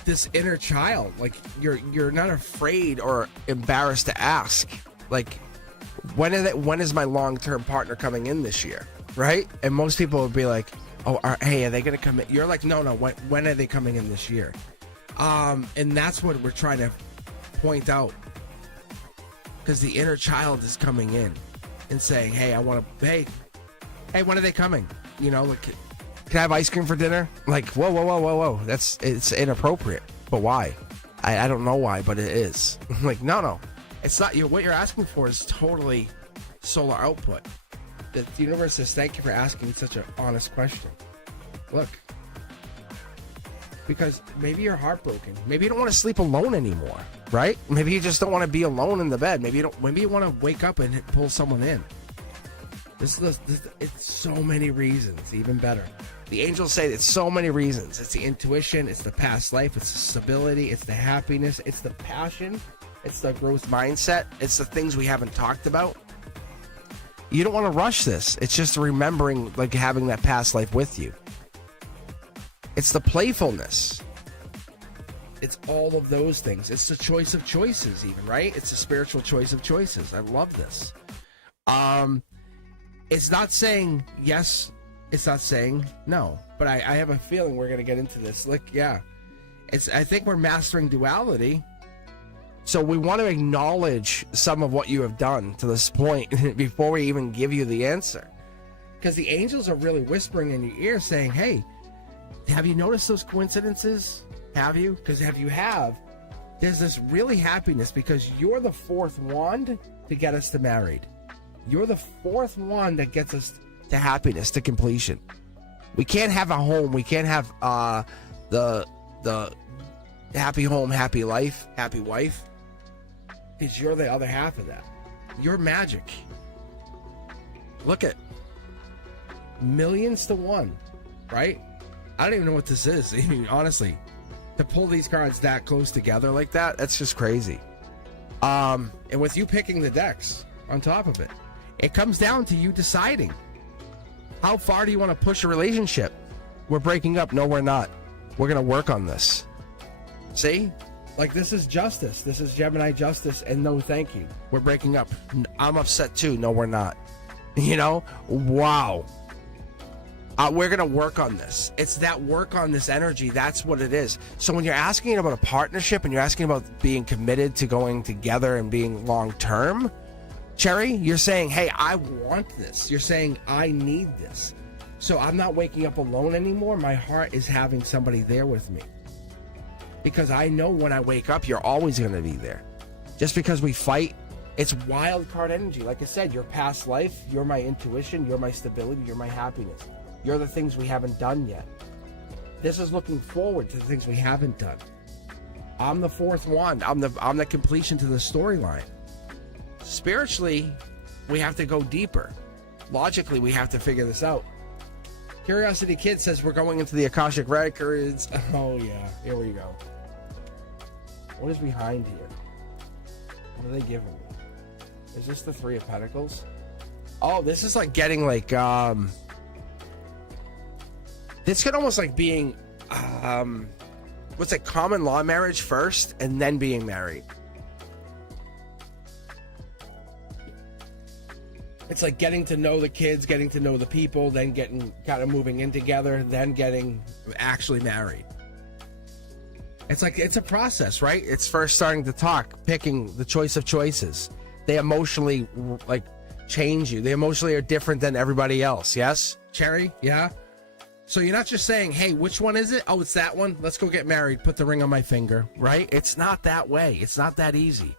this inner child. Like you're not afraid or embarrassed to ask, like, when is my long-term partner coming in this year, right? And most people would be like, oh, hey, are they gonna come in? You're like, no, when are they coming in this year? And that's what we're trying to point out, because the inner child is coming in and saying, hey, I want to, hey, when are they coming? You know, like, can I have ice cream for dinner? Like, whoa, it's inappropriate. But why? I don't know why, but it is. Like, no, it's not. What you're asking for is totally solar output. The universe says, thank you for asking such an honest question. Look, because maybe you're heartbroken. Maybe you don't want to sleep alone anymore, right? Maybe you just don't want to be alone in the bed. Maybe you want to wake up and pull someone in. It's so many reasons, even better. The angels say it's so many reasons. It's the intuition, it's the past life, it's the stability, it's the happiness, it's the passion, it's the growth mindset, it's the things we haven't talked about. You don't want to rush this. It's just remembering, like, having that past life with you. It's the playfulness. It's all of those things. It's the choice of choices, even, right? It's a spiritual choice of choices. I love this. It's not saying yes. It's not saying no. But I have a feeling we're going to get into this. Like, yeah. I think we're mastering duality. So we want to acknowledge some of what you have done to this point before we even give you the answer. Because the angels are really whispering in your ear saying, hey, have you noticed those coincidences? Have you? Because if you have, there's this really happiness because you're the fourth wand to get us to married. You're the fourth one that gets us to happiness, to completion. We can't have a home. We can't have the happy home, happy life, happy wife. Because you're the other half of that. You're magic. Look at millions to one, right? I don't even know what this is. I mean, honestly, to pull these cards that close together like that, that's just crazy. And with you picking the decks on top of it, it comes down to you deciding. How far do you want to push a relationship? We're breaking up. No, we're not. We're going to work on this. See? Like, this is justice. This is Gemini justice, and no thank you. We're breaking up. I'm upset too. No, we're not. You know? Wow. We're going to work on this. It's that work on this energy. That's what it is. So when you're asking about a partnership and you're asking about being committed to going together and being long-term, Cherry, you're saying, hey, I want this. You're saying, I need this. So I'm not waking up alone anymore. My heart is having somebody there with me. Because I know when I wake up, you're always going to be there. Just because we fight, it's wild card energy. Like I said, your past life, you're my intuition, you're my stability, you're my happiness. You're the things we haven't done yet. This is looking forward to the things we haven't done. I'm the fourth wand. I'm the completion to the storyline. Spiritually, we have to go deeper. Logically, we have to figure this out. Curiosity Kid says we're going into the Akashic Records. Oh yeah, here we go. What is behind here? What are they giving me? Is this the Three of Pentacles? Oh, this is like getting like this could almost like being what's it, common law marriage first and then being married. It's like getting to know the kids, getting to know the people, then getting kind of moving in together, then getting actually married. It's like, it's a process, right? It's first starting to talk, picking the choice of choices. They emotionally like change you. They emotionally are different than everybody else. Yes, Cherry? Yeah. So you're not just saying, hey, which one is it? Oh, it's that one. Let's go get married. Put the ring on my finger, right? It's not that way. It's not that easy.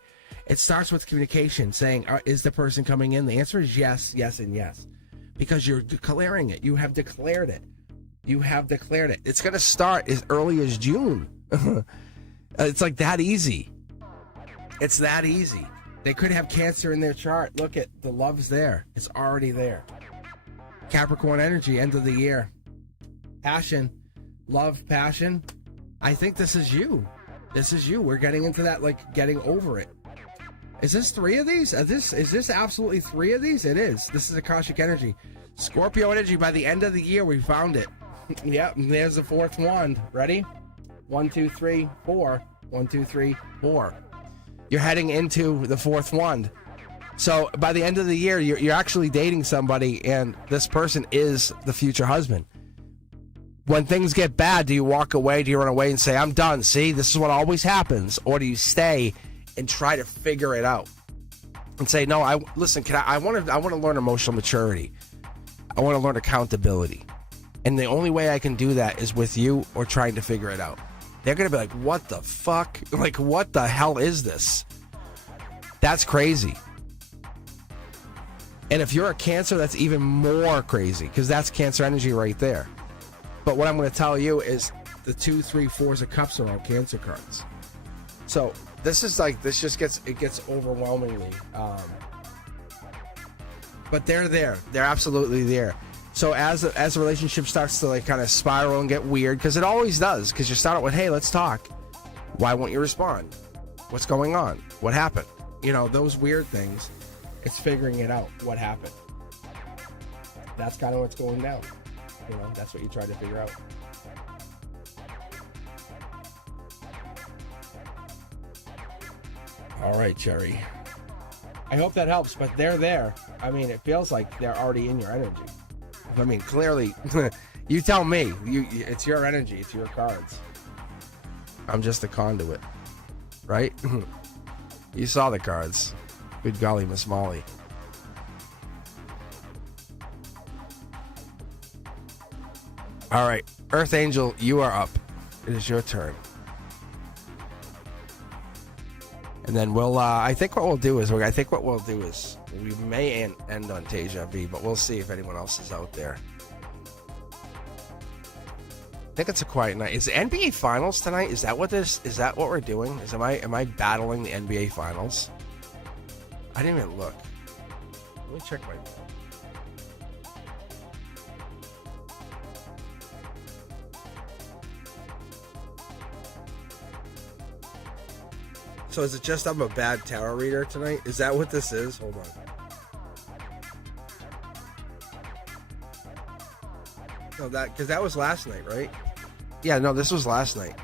It starts with communication, saying, is the person coming in? The answer is yes, yes, and yes. Because you're declaring it. You have declared it. You have declared it. It's going to start as early as June. It's like that easy. It's that easy. They could have Cancer in their chart. Look at the love's there. It's already there. Capricorn energy, end of the year. Passion. Love, passion. I think this is you. This is you. We're getting into that, like, getting over it. Is this three of these? Is this absolutely three of these? It is. This is Akashic energy. Scorpio energy, by the end of the year, we found it. Yep, there's the fourth wand. Ready? 1, 2, 3, 4. 1, 2, 3, 4. You're heading into the fourth wand. So by the end of the year, you're actually dating somebody, and this person is the future husband. When things get bad, do you walk away? Do you run away and say, I'm done? See, this is what always happens. Or do you stay and try to figure it out and say, no, I want to learn emotional maturity. I want to learn accountability. And the only way I can do that is with you or trying to figure it out. They're going to be like, what the fuck? Like, what the hell is this? That's crazy. And if you're a Cancer, that's even more crazy because that's Cancer energy right there. But what I'm going to tell you is the 2, 3, 4s of cups are all Cancer cards. So this is like, this just gets overwhelmingly. But they're there. They're absolutely there. So as the relationship starts to like kind of spiral and get weird, because it always does, because you start out with, hey, let's talk. Why won't you respond? What's going on? What happened? You know, those weird things. It's figuring it out. What happened? That's kind of what's going down. You know, that's what you try to figure out. All right, Cherry. I hope that helps, but they're there. I mean, it feels like they're already in your energy. I mean, clearly, you tell me. It's your energy. It's your cards. I'm just a conduit, right? You saw the cards. Good golly, Miss Molly. All right, Earth Angel, you are up. It is your turn. And then we'll, I think what we'll do is we may end on Tasia V, but we'll see if anyone else is out there. I think it's a quiet night. Is the NBA Finals tonight? Is that what we're doing? Am I battling the NBA Finals? I didn't even look. Let me check my mail. So is it just I'm a bad tarot reader tonight? Is that what this is? Hold on. No, because that was last night, right? Yeah, no, this was last night.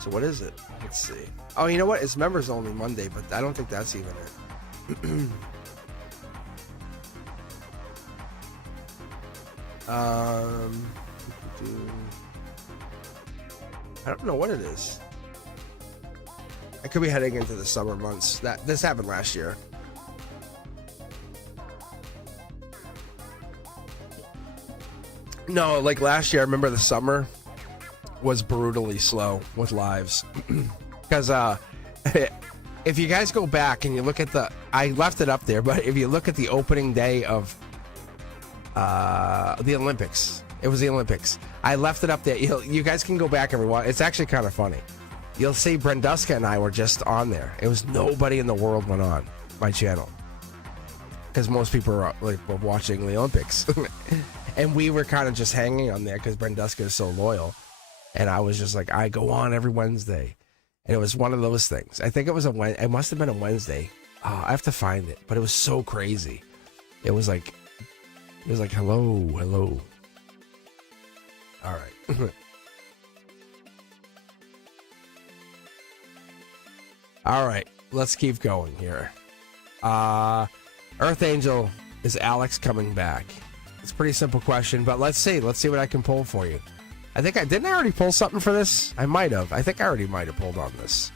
So what is it? Let's see. Oh, you know what? It's members only Monday, but I don't think that's even it. I don't know what it is. I could be heading into the summer months. This happened last year. No, like last year, I remember the summer was brutally slow with lives. Because if you guys go back and you look at I left it up there, but if you look at the opening day of the Olympics, it was the Olympics. I left it up there. You guys can go back and rewatch. It's actually kind of funny. You'll see Brenduska and I were just on there. It was nobody in the world went on my channel. Because most people were watching the Olympics. And we were kind of just hanging on there because Brenduska is so loyal. And I was just like, I go on every Wednesday. And it was one of those things. I think it must have been a Wednesday. Oh, I have to find it. But it was so crazy. It was like, hello. All right. All right, let's keep going here. Earth Angel, is Alex coming back? It's a pretty simple question, but let's see what I can pull for you. I think didn't I already pull something for this? I might have. I think I already might have pulled on this.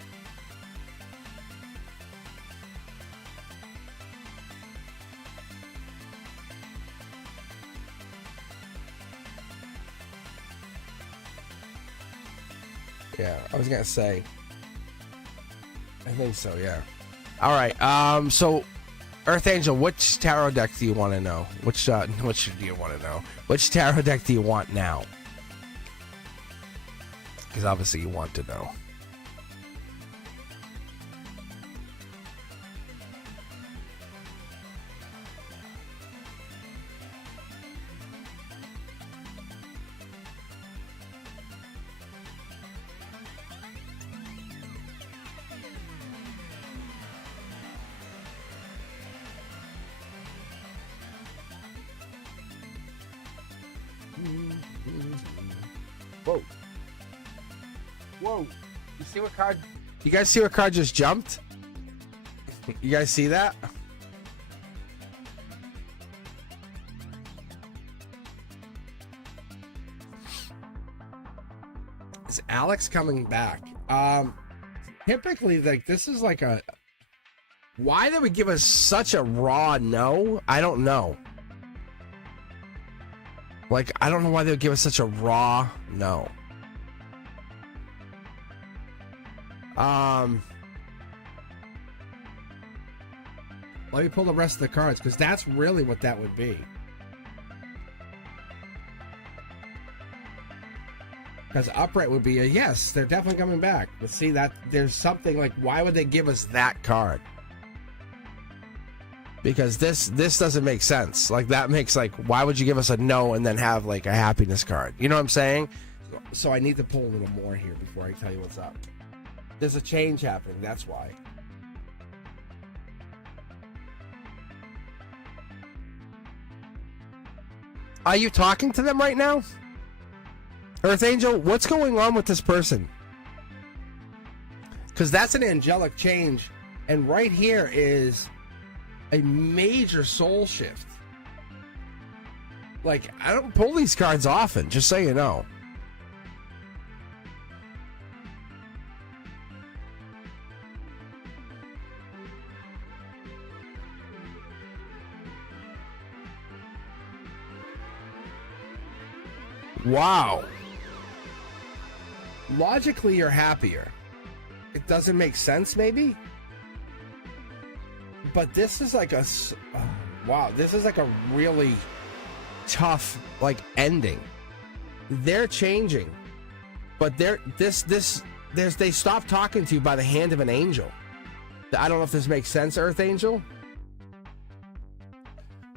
Yeah, I was gonna say. I think so, yeah. All right. So, Earth Angel, which tarot deck do you want to know? Which do you want to know? Which tarot deck do you want now? Because obviously you want to know. Whoa. Whoa. You see what card? You guys see what card just jumped? You guys see that? Is Alex coming back? Typically, like, this is like a... Why they would give us such a raw no? I don't know. Like, I don't know why they would give us such a raw no. Let me pull the rest of the cards, because that's really what that would be. Because upright would be a yes, they're definitely coming back. But see, that there's something like, why would they give us that card? because this doesn't make sense. Like, that makes, like, why would you give us a no and then have like a happiness card? You know what I'm saying? So I need to pull a little more here before I tell you what's up. There's a change happening, that's why. Are you talking to them right now? Earth Angel, what's going on with this person? Because that's an angelic change, and right here is a major soul shift. Like, I don't pull these cards often, just so you know. Wow. Logically, you're happier. It doesn't make sense, maybe? But this is like a... wow, this is like a really tough, like, ending. They're changing. But they stopped talking to you by the hand of an angel. I don't know if this makes sense, Earth Angel.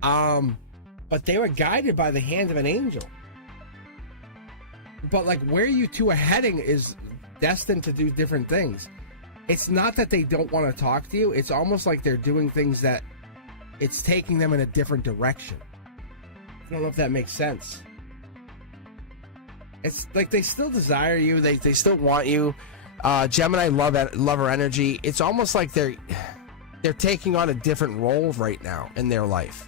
But they were guided by the hand of an angel. But, like, where you two are heading is destined to do different things. It's not that they don't want to talk to you. It's almost like they're doing things that it's taking them in a different direction. I don't know if that makes sense. It's like they still desire you. They still want you. Gemini lover energy. It's almost like they're taking on a different role right now in their life.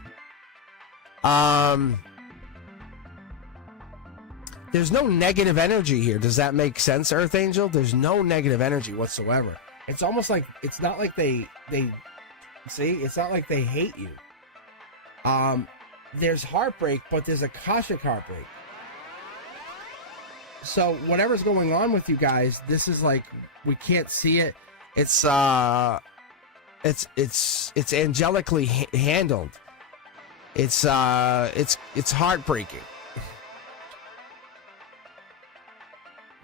There's no negative energy here. Does that make sense, Earth Angel? There's no negative energy whatsoever. It's almost like, it's not like they see, it's not like they hate you. There's heartbreak, but there's a Akashic heartbreak. So whatever's going on with you guys, this is like, we can't see it. It's angelically handled. It's heartbreaking.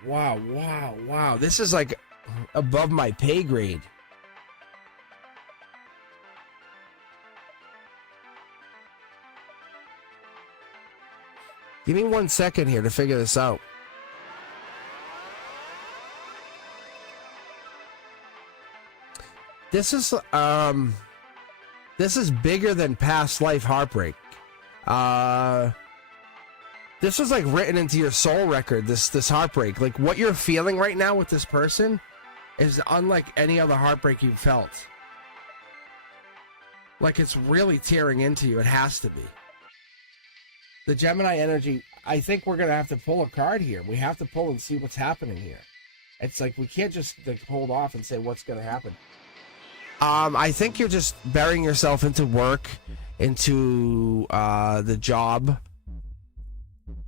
Wow. This is like above my pay grade. Give me 1 second here to figure this out. This is bigger than past life heartbreak. This was like written into your soul record, this heartbreak. Like, what you're feeling right now with this person is unlike any other heartbreak you've felt. Like, it's really tearing into you. It has to be. The Gemini energy, I think we're going to have to pull a card here. We have to pull and see what's happening here. It's like, we can't just like hold off and say what's going to happen. I think you're just burying yourself into work, into the job.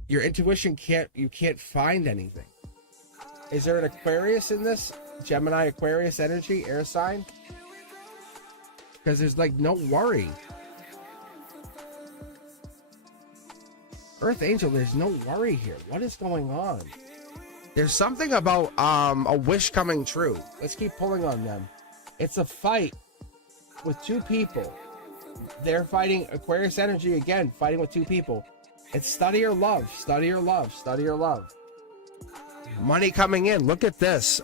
Your intuition you can't find anything. Is there an Aquarius in this? Gemini Aquarius energy, air sign? Because there's like no worry. Earth Angel, there's no worry here. What is going on? There's something about a wish coming true. Let's keep pulling on them. It's a fight with two people. They're fighting Aquarius energy again, fighting with two people. It's study or love, study or love, study or love. Money coming in. Look at this.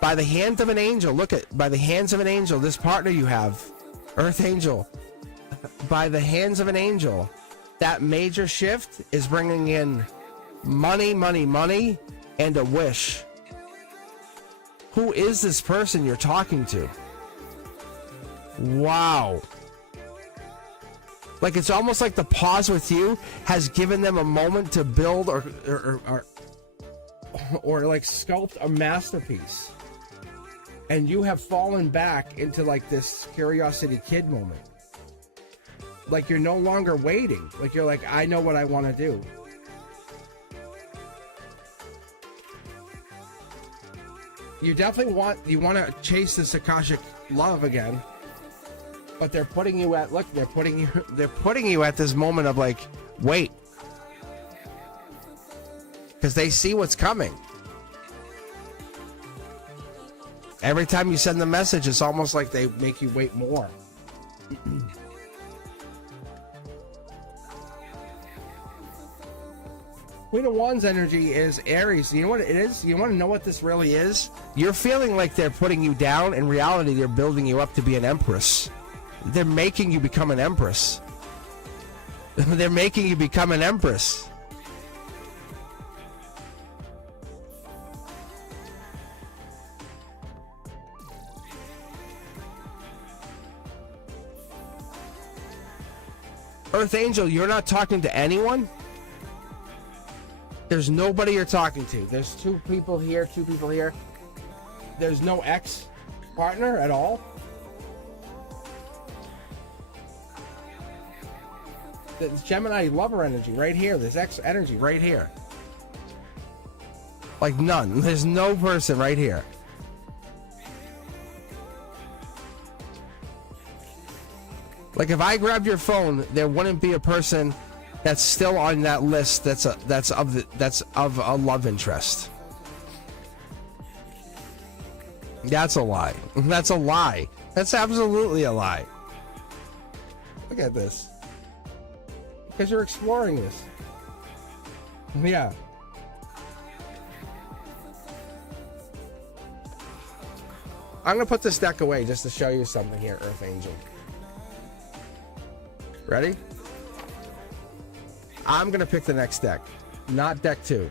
By the hand of an angel. By the hands of an angel, this partner you have, Earth Angel. By the hands of an angel, that major shift is bringing in money, and a wish. Who is this person you're talking to? Wow. Like, it's almost like the pause with you has given them a moment to build or like sculpt a masterpiece. And you have fallen back into like this Curiosity Kid moment. Like, you're no longer waiting. Like, you're like, I know what I want to do. You definitely want to chase this Akashic love again. But they're putting you at, look, they're putting you at this moment of like, wait. Because they see what's coming. Every time you send the message, it's almost like they make you wait more. Queen of Wands energy is Aries. You know what it is? You want to know what this really is? You're feeling like they're putting you down. In reality, they're building you up to be an empress. They're making you become an empress. They're making you become an empress. Earth Angel, you're not talking to anyone? There's nobody you're talking to. There's 2 people here, 2 people here. There's no ex-partner at all? There's Gemini lover energy right here. There's ex energy right here. Like none. There's no person right here. Like if I grabbed your phone, there wouldn't be a person that's still on that list that's of a love interest. That's a lie. That's a lie. That's absolutely a lie. Look at this. Because you're exploring this. Yeah. I'm going to put this deck away just to show you something here, Earth Angel. Ready? I'm going to pick the next deck, not deck 2.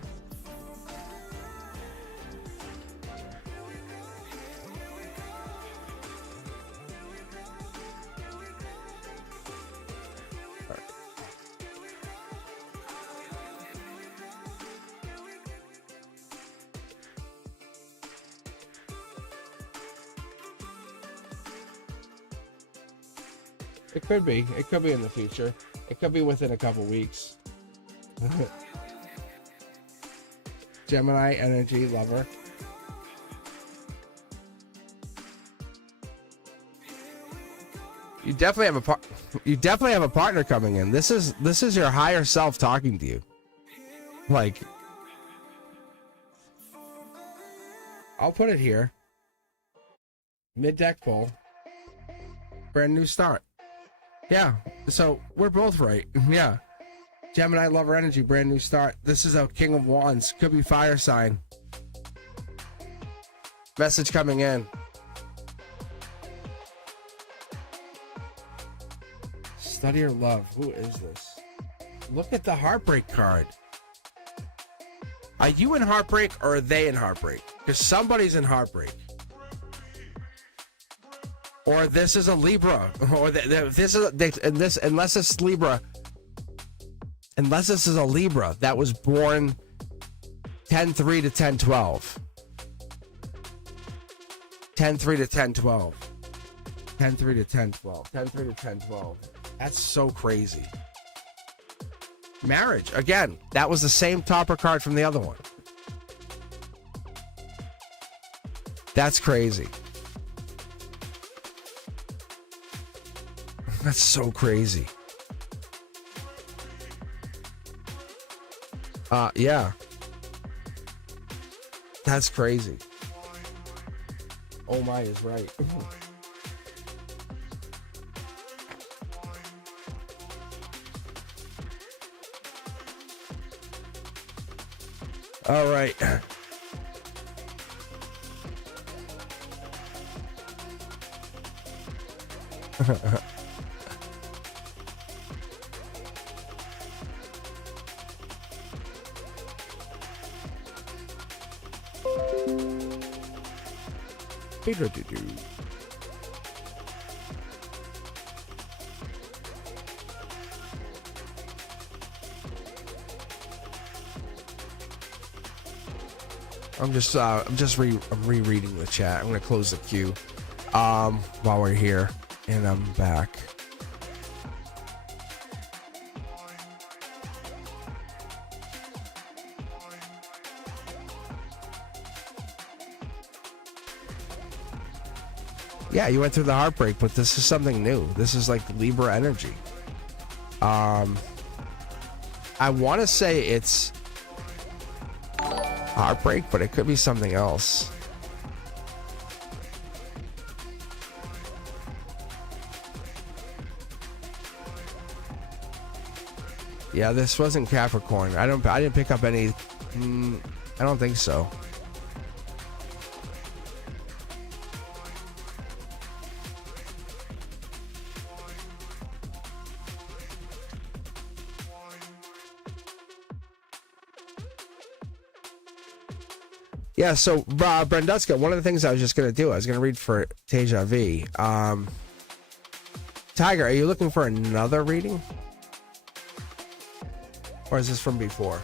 It could be. It could be in the future. It could be within a couple weeks. Gemini energy lover. You definitely have a partner coming in. This is your higher self talking to you. Like, I'll put it here. Mid deck pull. Brand new start. Yeah, so we're both right. Yeah. Gemini lover energy, brand new start. This is a King of Wands. Could be fire sign. Message coming in. Study your love. Who is this? Look at the heartbreak card. Are you in heartbreak or are they in heartbreak? Because somebody's in heartbreak. Or this is a Libra, or unless it's Libra, unless this is a Libra that was born 10-3 to 10-12, 10-3 to 10-12, 10-3 to 10-12, 10-3 to 10-12. That's so crazy. Marriage again. That was the same topper card from the other one. That's crazy. That's so crazy. Yeah. That's crazy. Oh my is right. All right. I'm just rereading the chat. I'm gonna close the queue while we're here, and I'm back. Yeah, you went through the heartbreak, but this is something new. This is like Libra energy. I want to say it's heartbreak, but it could be something else. Yeah, this wasn't Capricorn. I didn't pick up any. I don't think so. Yeah, so Brenduska, one of the things I was just going to do, I was going to read for Teja V. Tiger, are you looking for another reading? Or is this from before?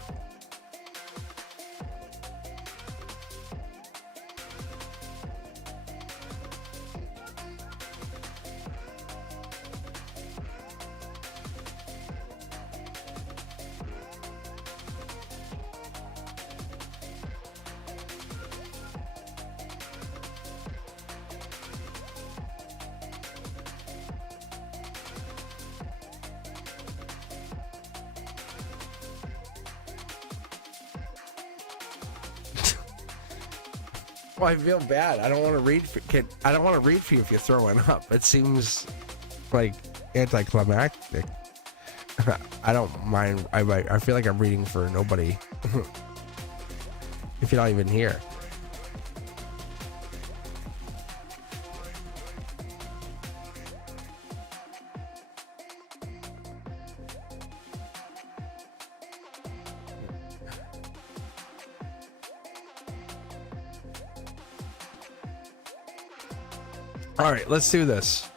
Well, I feel bad. I don't want to read. I don't want to read for you if you're throwing up. It seems like anticlimactic. I don't mind. I feel like I'm reading for nobody. If you're not even here. All right, let's do this.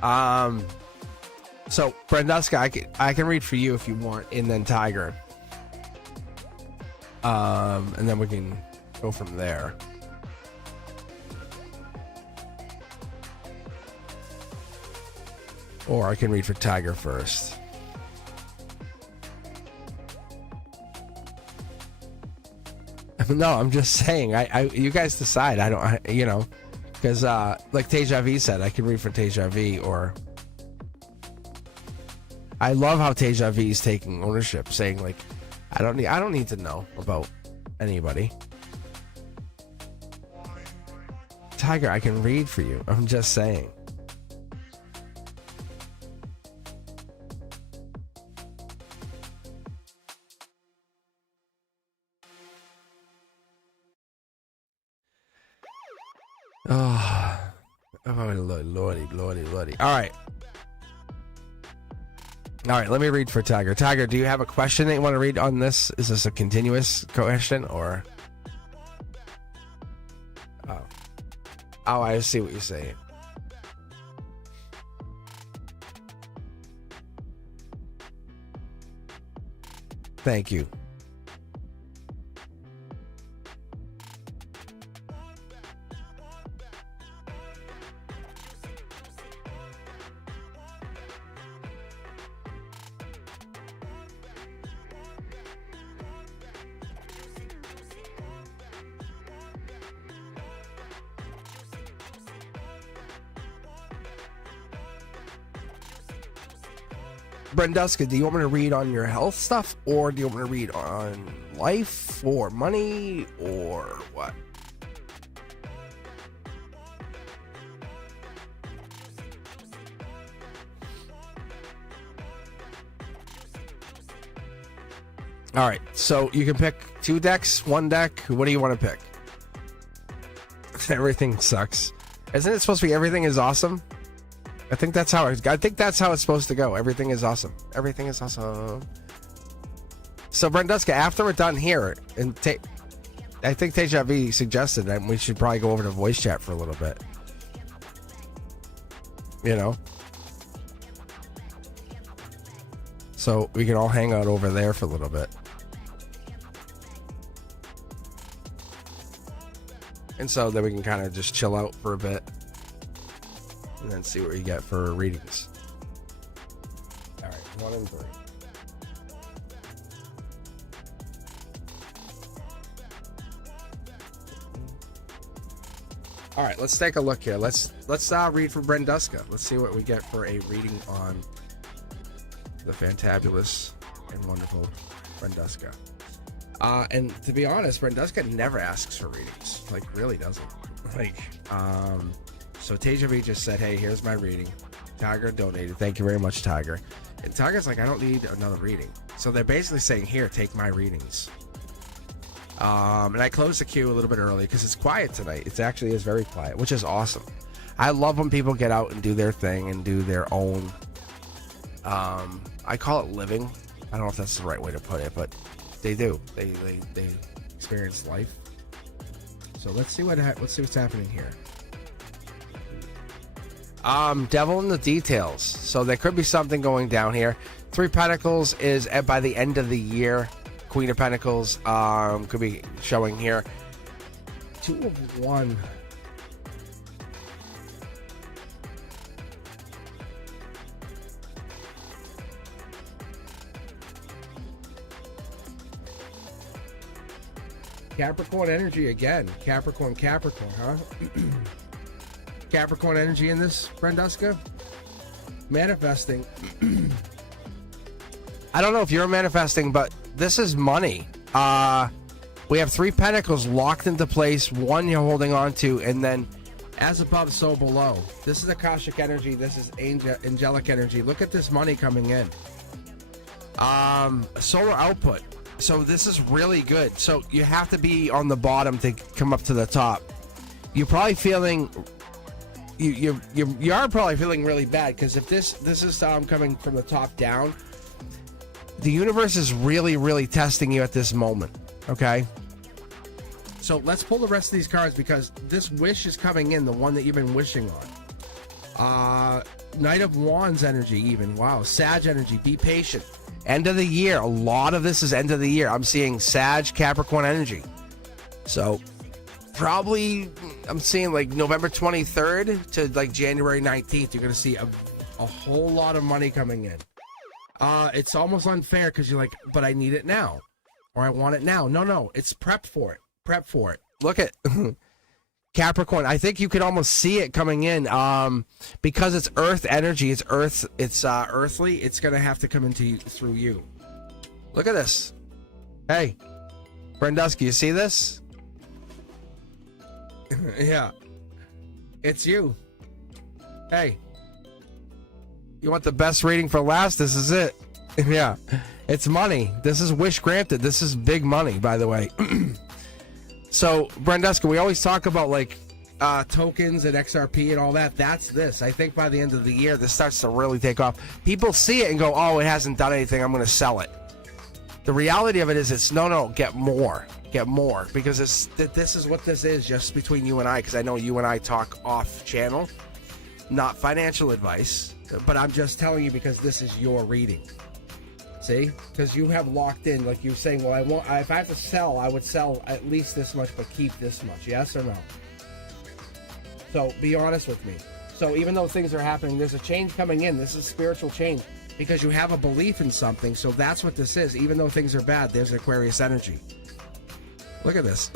So Brenduska, I can read for you if you want, and then Tiger. And then we can go from there. Or I can read for Tiger first. No, I'm just saying. You guys decide. You know, because like Teja V said, I can read for Teja V, or I love how Teja V is taking ownership, saying like, I don't need to know about anybody. Tiger, I can read for you. I'm just saying. Lordy. All right, let me read for Tiger. Tiger, do you have a question that you want to read on this? Is this a continuous question, or? Oh, I see what you're saying. Thank you. Brenduska, do you want me to read on your health stuff, or do you want me to read on life, or money, or what? All right, so you can pick 2 decks, 1 deck. What do you want to pick? Everything sucks. Isn't it supposed to be everything is awesome? I think that's how it's supposed to go. Everything is awesome. Everything is awesome. So Brenduska, after we're done here, and I think Teja V suggested that we should probably go over to voice chat for a little bit. You know, so we can all hang out over there for a little bit. And so then we can kind of just chill out for a bit. And then see what we get for readings. All right, 1 and 3. All right, let's take a look here. Let's read for Brenduska. Let's see what we get for a reading on the fantabulous and wonderful Brenduska. And to be honest, Brenduska never asks for readings. Like, really doesn't. Like, So Teja V just said, hey, here's my reading. Tiger donated. Thank you very much, Tiger. And Target's like, I don't need another reading. So they're basically saying, here, take my readings. And I closed the queue a little bit early because it's quiet tonight. It actually is very quiet, which is awesome. I love when people get out and do their thing and do their own, I call it living. I don't know if that's the right way to put it, but they do. They experience life. So let's see what's happening here. Devil in the details. So there could be something going down here. 3 Pentacles is by the end of the year. Queen of Pentacles could be showing here. 2 of 1. Capricorn energy again. Capricorn, huh? Capricorn energy in this, Brenduska. Manifesting. I don't know if you're manifesting, but this is money. We have 3 Pentacles locked into place. 1 you're holding on to, and then as above, so below. This is Akashic energy. This is angelic energy. Look at this money coming in. Solar output. So this is really good. So you have to be on the bottom to come up to the top. You're probably feeling you are probably feeling really bad, because if this is coming from the top down, the universe is really testing you at this moment. Okay, so let's pull the rest of these cards, because this wish is coming in, the one that you've been wishing on. Knight of Wands energy, even. Wow. Sag energy. Be patient. End of the year. A lot of this is end of the year. I'm seeing Sag, Capricorn energy. So probably I'm seeing like November 23rd to like January 19th. You're going to see a whole lot of money coming in. It's almost unfair because you're like, but I need it now, or I want it now. No, it's prep for it. Prep for it. Look at Capricorn. I think you could almost see it coming in, because it's earth energy. It's earth. It's earthly. It's gonna have to come into you through you. Look at this. Hey, Brenduski, you see this? Yeah, it's you. Hey, you want the best reading for last? This is it. Yeah, it's money. This is wish granted. This is big money, by the way. So, Brenduska, we always talk about like tokens and XRP and all that. That's this. I think by the end of the year, this starts to really take off. People see it and go, oh, it hasn't done anything, I'm going to sell it. The reality of it is it's no, get more. Get more. Because this is what this is, just between you and I, because I know you and I talk off channel. Not financial advice, but I'm just telling you because this is your reading. See, because you have locked in, like you're saying, well, if I have to sell, I would sell at least this much, but keep this much. Yes or no? So be honest with me. So even though things are happening, there's a change coming in. This is spiritual change because you have a belief in something. So that's what this is. Even though things are bad, there's Aquarius energy. Look at this.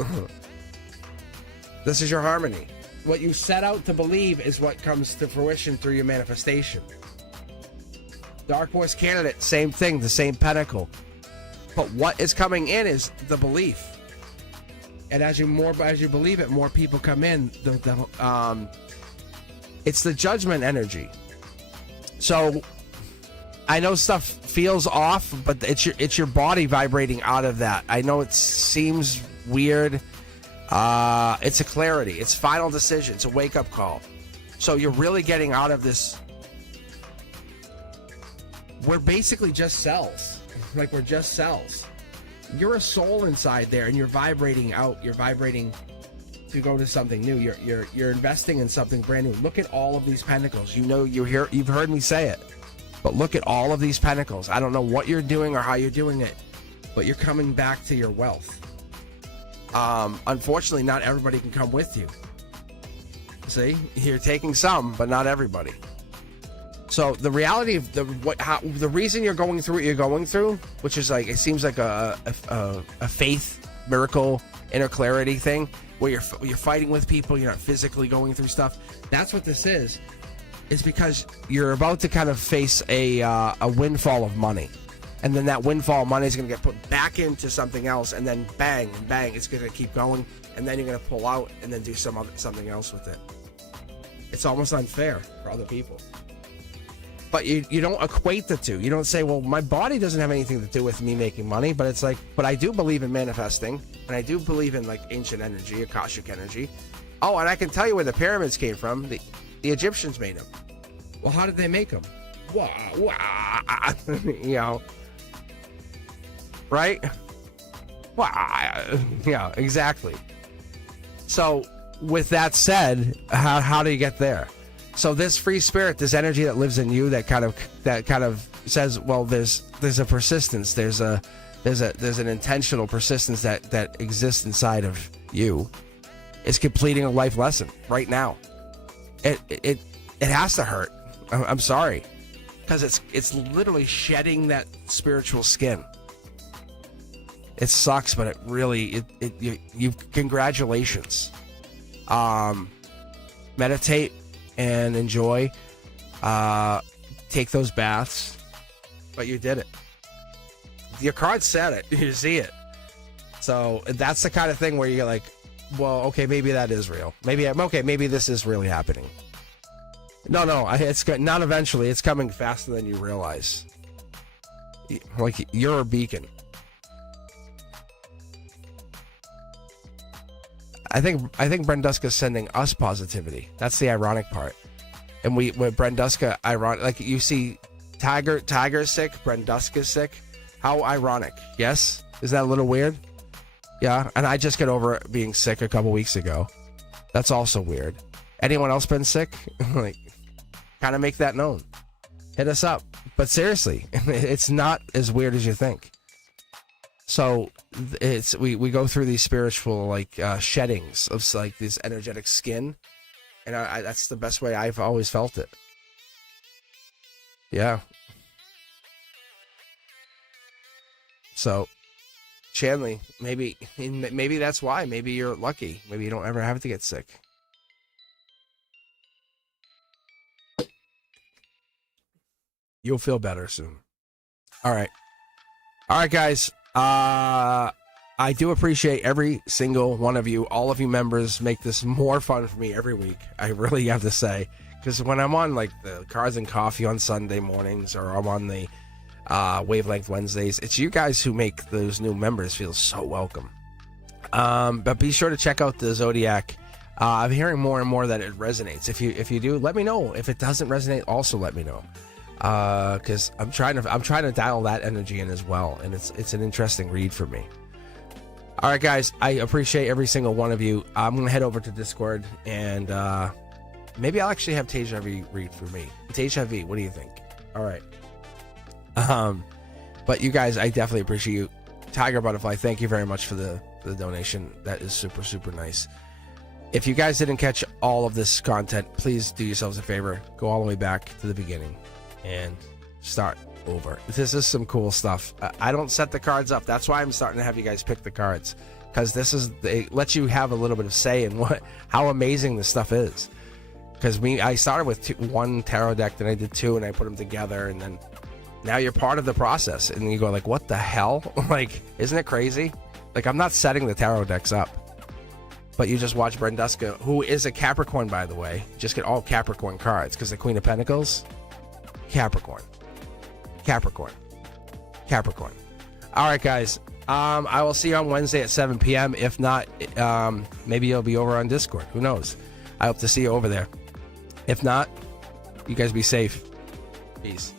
This is your harmony. What you set out to believe is what comes to fruition through your manifestation. Dark Horse candidate, same thing, the same pentacle. But what is coming in is the belief. And as you believe it, more people come in. It's the judgment energy. So I know stuff feels off, but it's your body vibrating out of that. I know it seems weird. It's a clarity. It's final decision. It's a wake-up call. So you're really getting out of this. We're basically just cells. Like, we're just cells. You're a soul inside there, and you're vibrating out. You're vibrating to go to something new. You're investing in something brand new. Look at all of these pentacles. You know, you've heard me say it, but look at all of these pentacles. I don't know what you're doing or how you're doing it, but you're coming back to your wealth. Unfortunately, not everybody can come with you. See, you're taking some, but not everybody. So the reality of the reason you're going through what you're going through, which is like, it seems like a faith miracle, inner clarity thing, where you're fighting with people, you're not physically going through stuff. That's what this is. It's because you're about to kind of face a windfall of money, and then that windfall of money is going to get put back into something else, and then bang and bang, it's going to keep going, and then you're going to pull out and then do something else with it. It's almost unfair for other people. But you don't equate the two. You don't say, well, my body doesn't have anything to do with me making money, but it's like, but I do believe in manifesting, and I do believe in like ancient energy, Akashic energy. Oh, and I can tell you where the pyramids came from. The Egyptians made them. Well, how did they make them? Wah, wah, you know, right? Wah, yeah, exactly. So with that said, how do you get there? So this free spirit, this energy that lives in you, that kind of says, well, there's a persistence, there's an intentional persistence that exists inside of you. It's completing a life lesson right now. It has to hurt. I'm sorry, because it's literally shedding that spiritual skin. It sucks, but it really you congratulations. Meditate and enjoy, take those baths, but you did it. Your card said it. You see it. So that's the kind of thing where you're like, well, okay, maybe that is real. Maybe this is really happening. No, it's not eventually. It's coming faster than you realize. Like, you're a beacon. I think Brenduska's sending us positivity. That's the ironic part. And with Brenduska, ironic, like you see Tiger's sick, Brenduska's sick. How ironic. Yes? Is that a little weird? Yeah. And I just got over being sick a couple weeks ago. That's also weird. Anyone else been sick? Like, kind of make that known. Hit us up. But seriously, it's not as weird as you think. So it's we go through these spiritual like sheddings of like this energetic skin, and that's the best way I've always felt it. Yeah. So, Shanley, maybe that's why. Maybe you're lucky. Maybe you don't ever have to get sick. You'll feel better soon. All right, guys. I do appreciate every single one of you. All of you members make this more fun for me every week. I really have to say, because when I'm on like the Cards and Coffee on Sunday mornings, or I'm on the Wavelength Wednesdays, it's you guys who make those new members feel so welcome. But be sure to check out the Zodiac. I'm hearing more and more that it resonates. If you do, let me know. If it doesn't resonate, also let me know. Because I'm trying to dial that energy in as well, and it's an interesting read for me. All right, guys, I appreciate every single one of you. I'm gonna head over to Discord, and maybe I'll actually have Teja V read for me. Teja V, what do you think? All right. But you guys, I definitely appreciate you. Tiger Butterfly, thank you very much for the donation. That is super, super nice. If you guys didn't catch all of this content, please do yourselves a favor. Go all the way back to the beginning and start over. This is some cool stuff. I don't set the cards up. That's why I'm starting to have you guys pick the cards, because it lets you have a little bit of say in how amazing this stuff is. Because I started with one tarot deck, then I did two, and I put them together, and then now you're part of the process, and you go like, what the hell? Like, isn't it crazy? Like, I'm not setting the tarot decks up, but you just watch Brenduska, who is a Capricorn, by the way. Just get all Capricorn cards, because the Queen of Pentacles, Capricorn. All right, guys. I will see you on Wednesday at 7 p.m. If not, maybe you'll be over on Discord. Who knows? I hope to see you over there. If not, you guys be safe. Peace.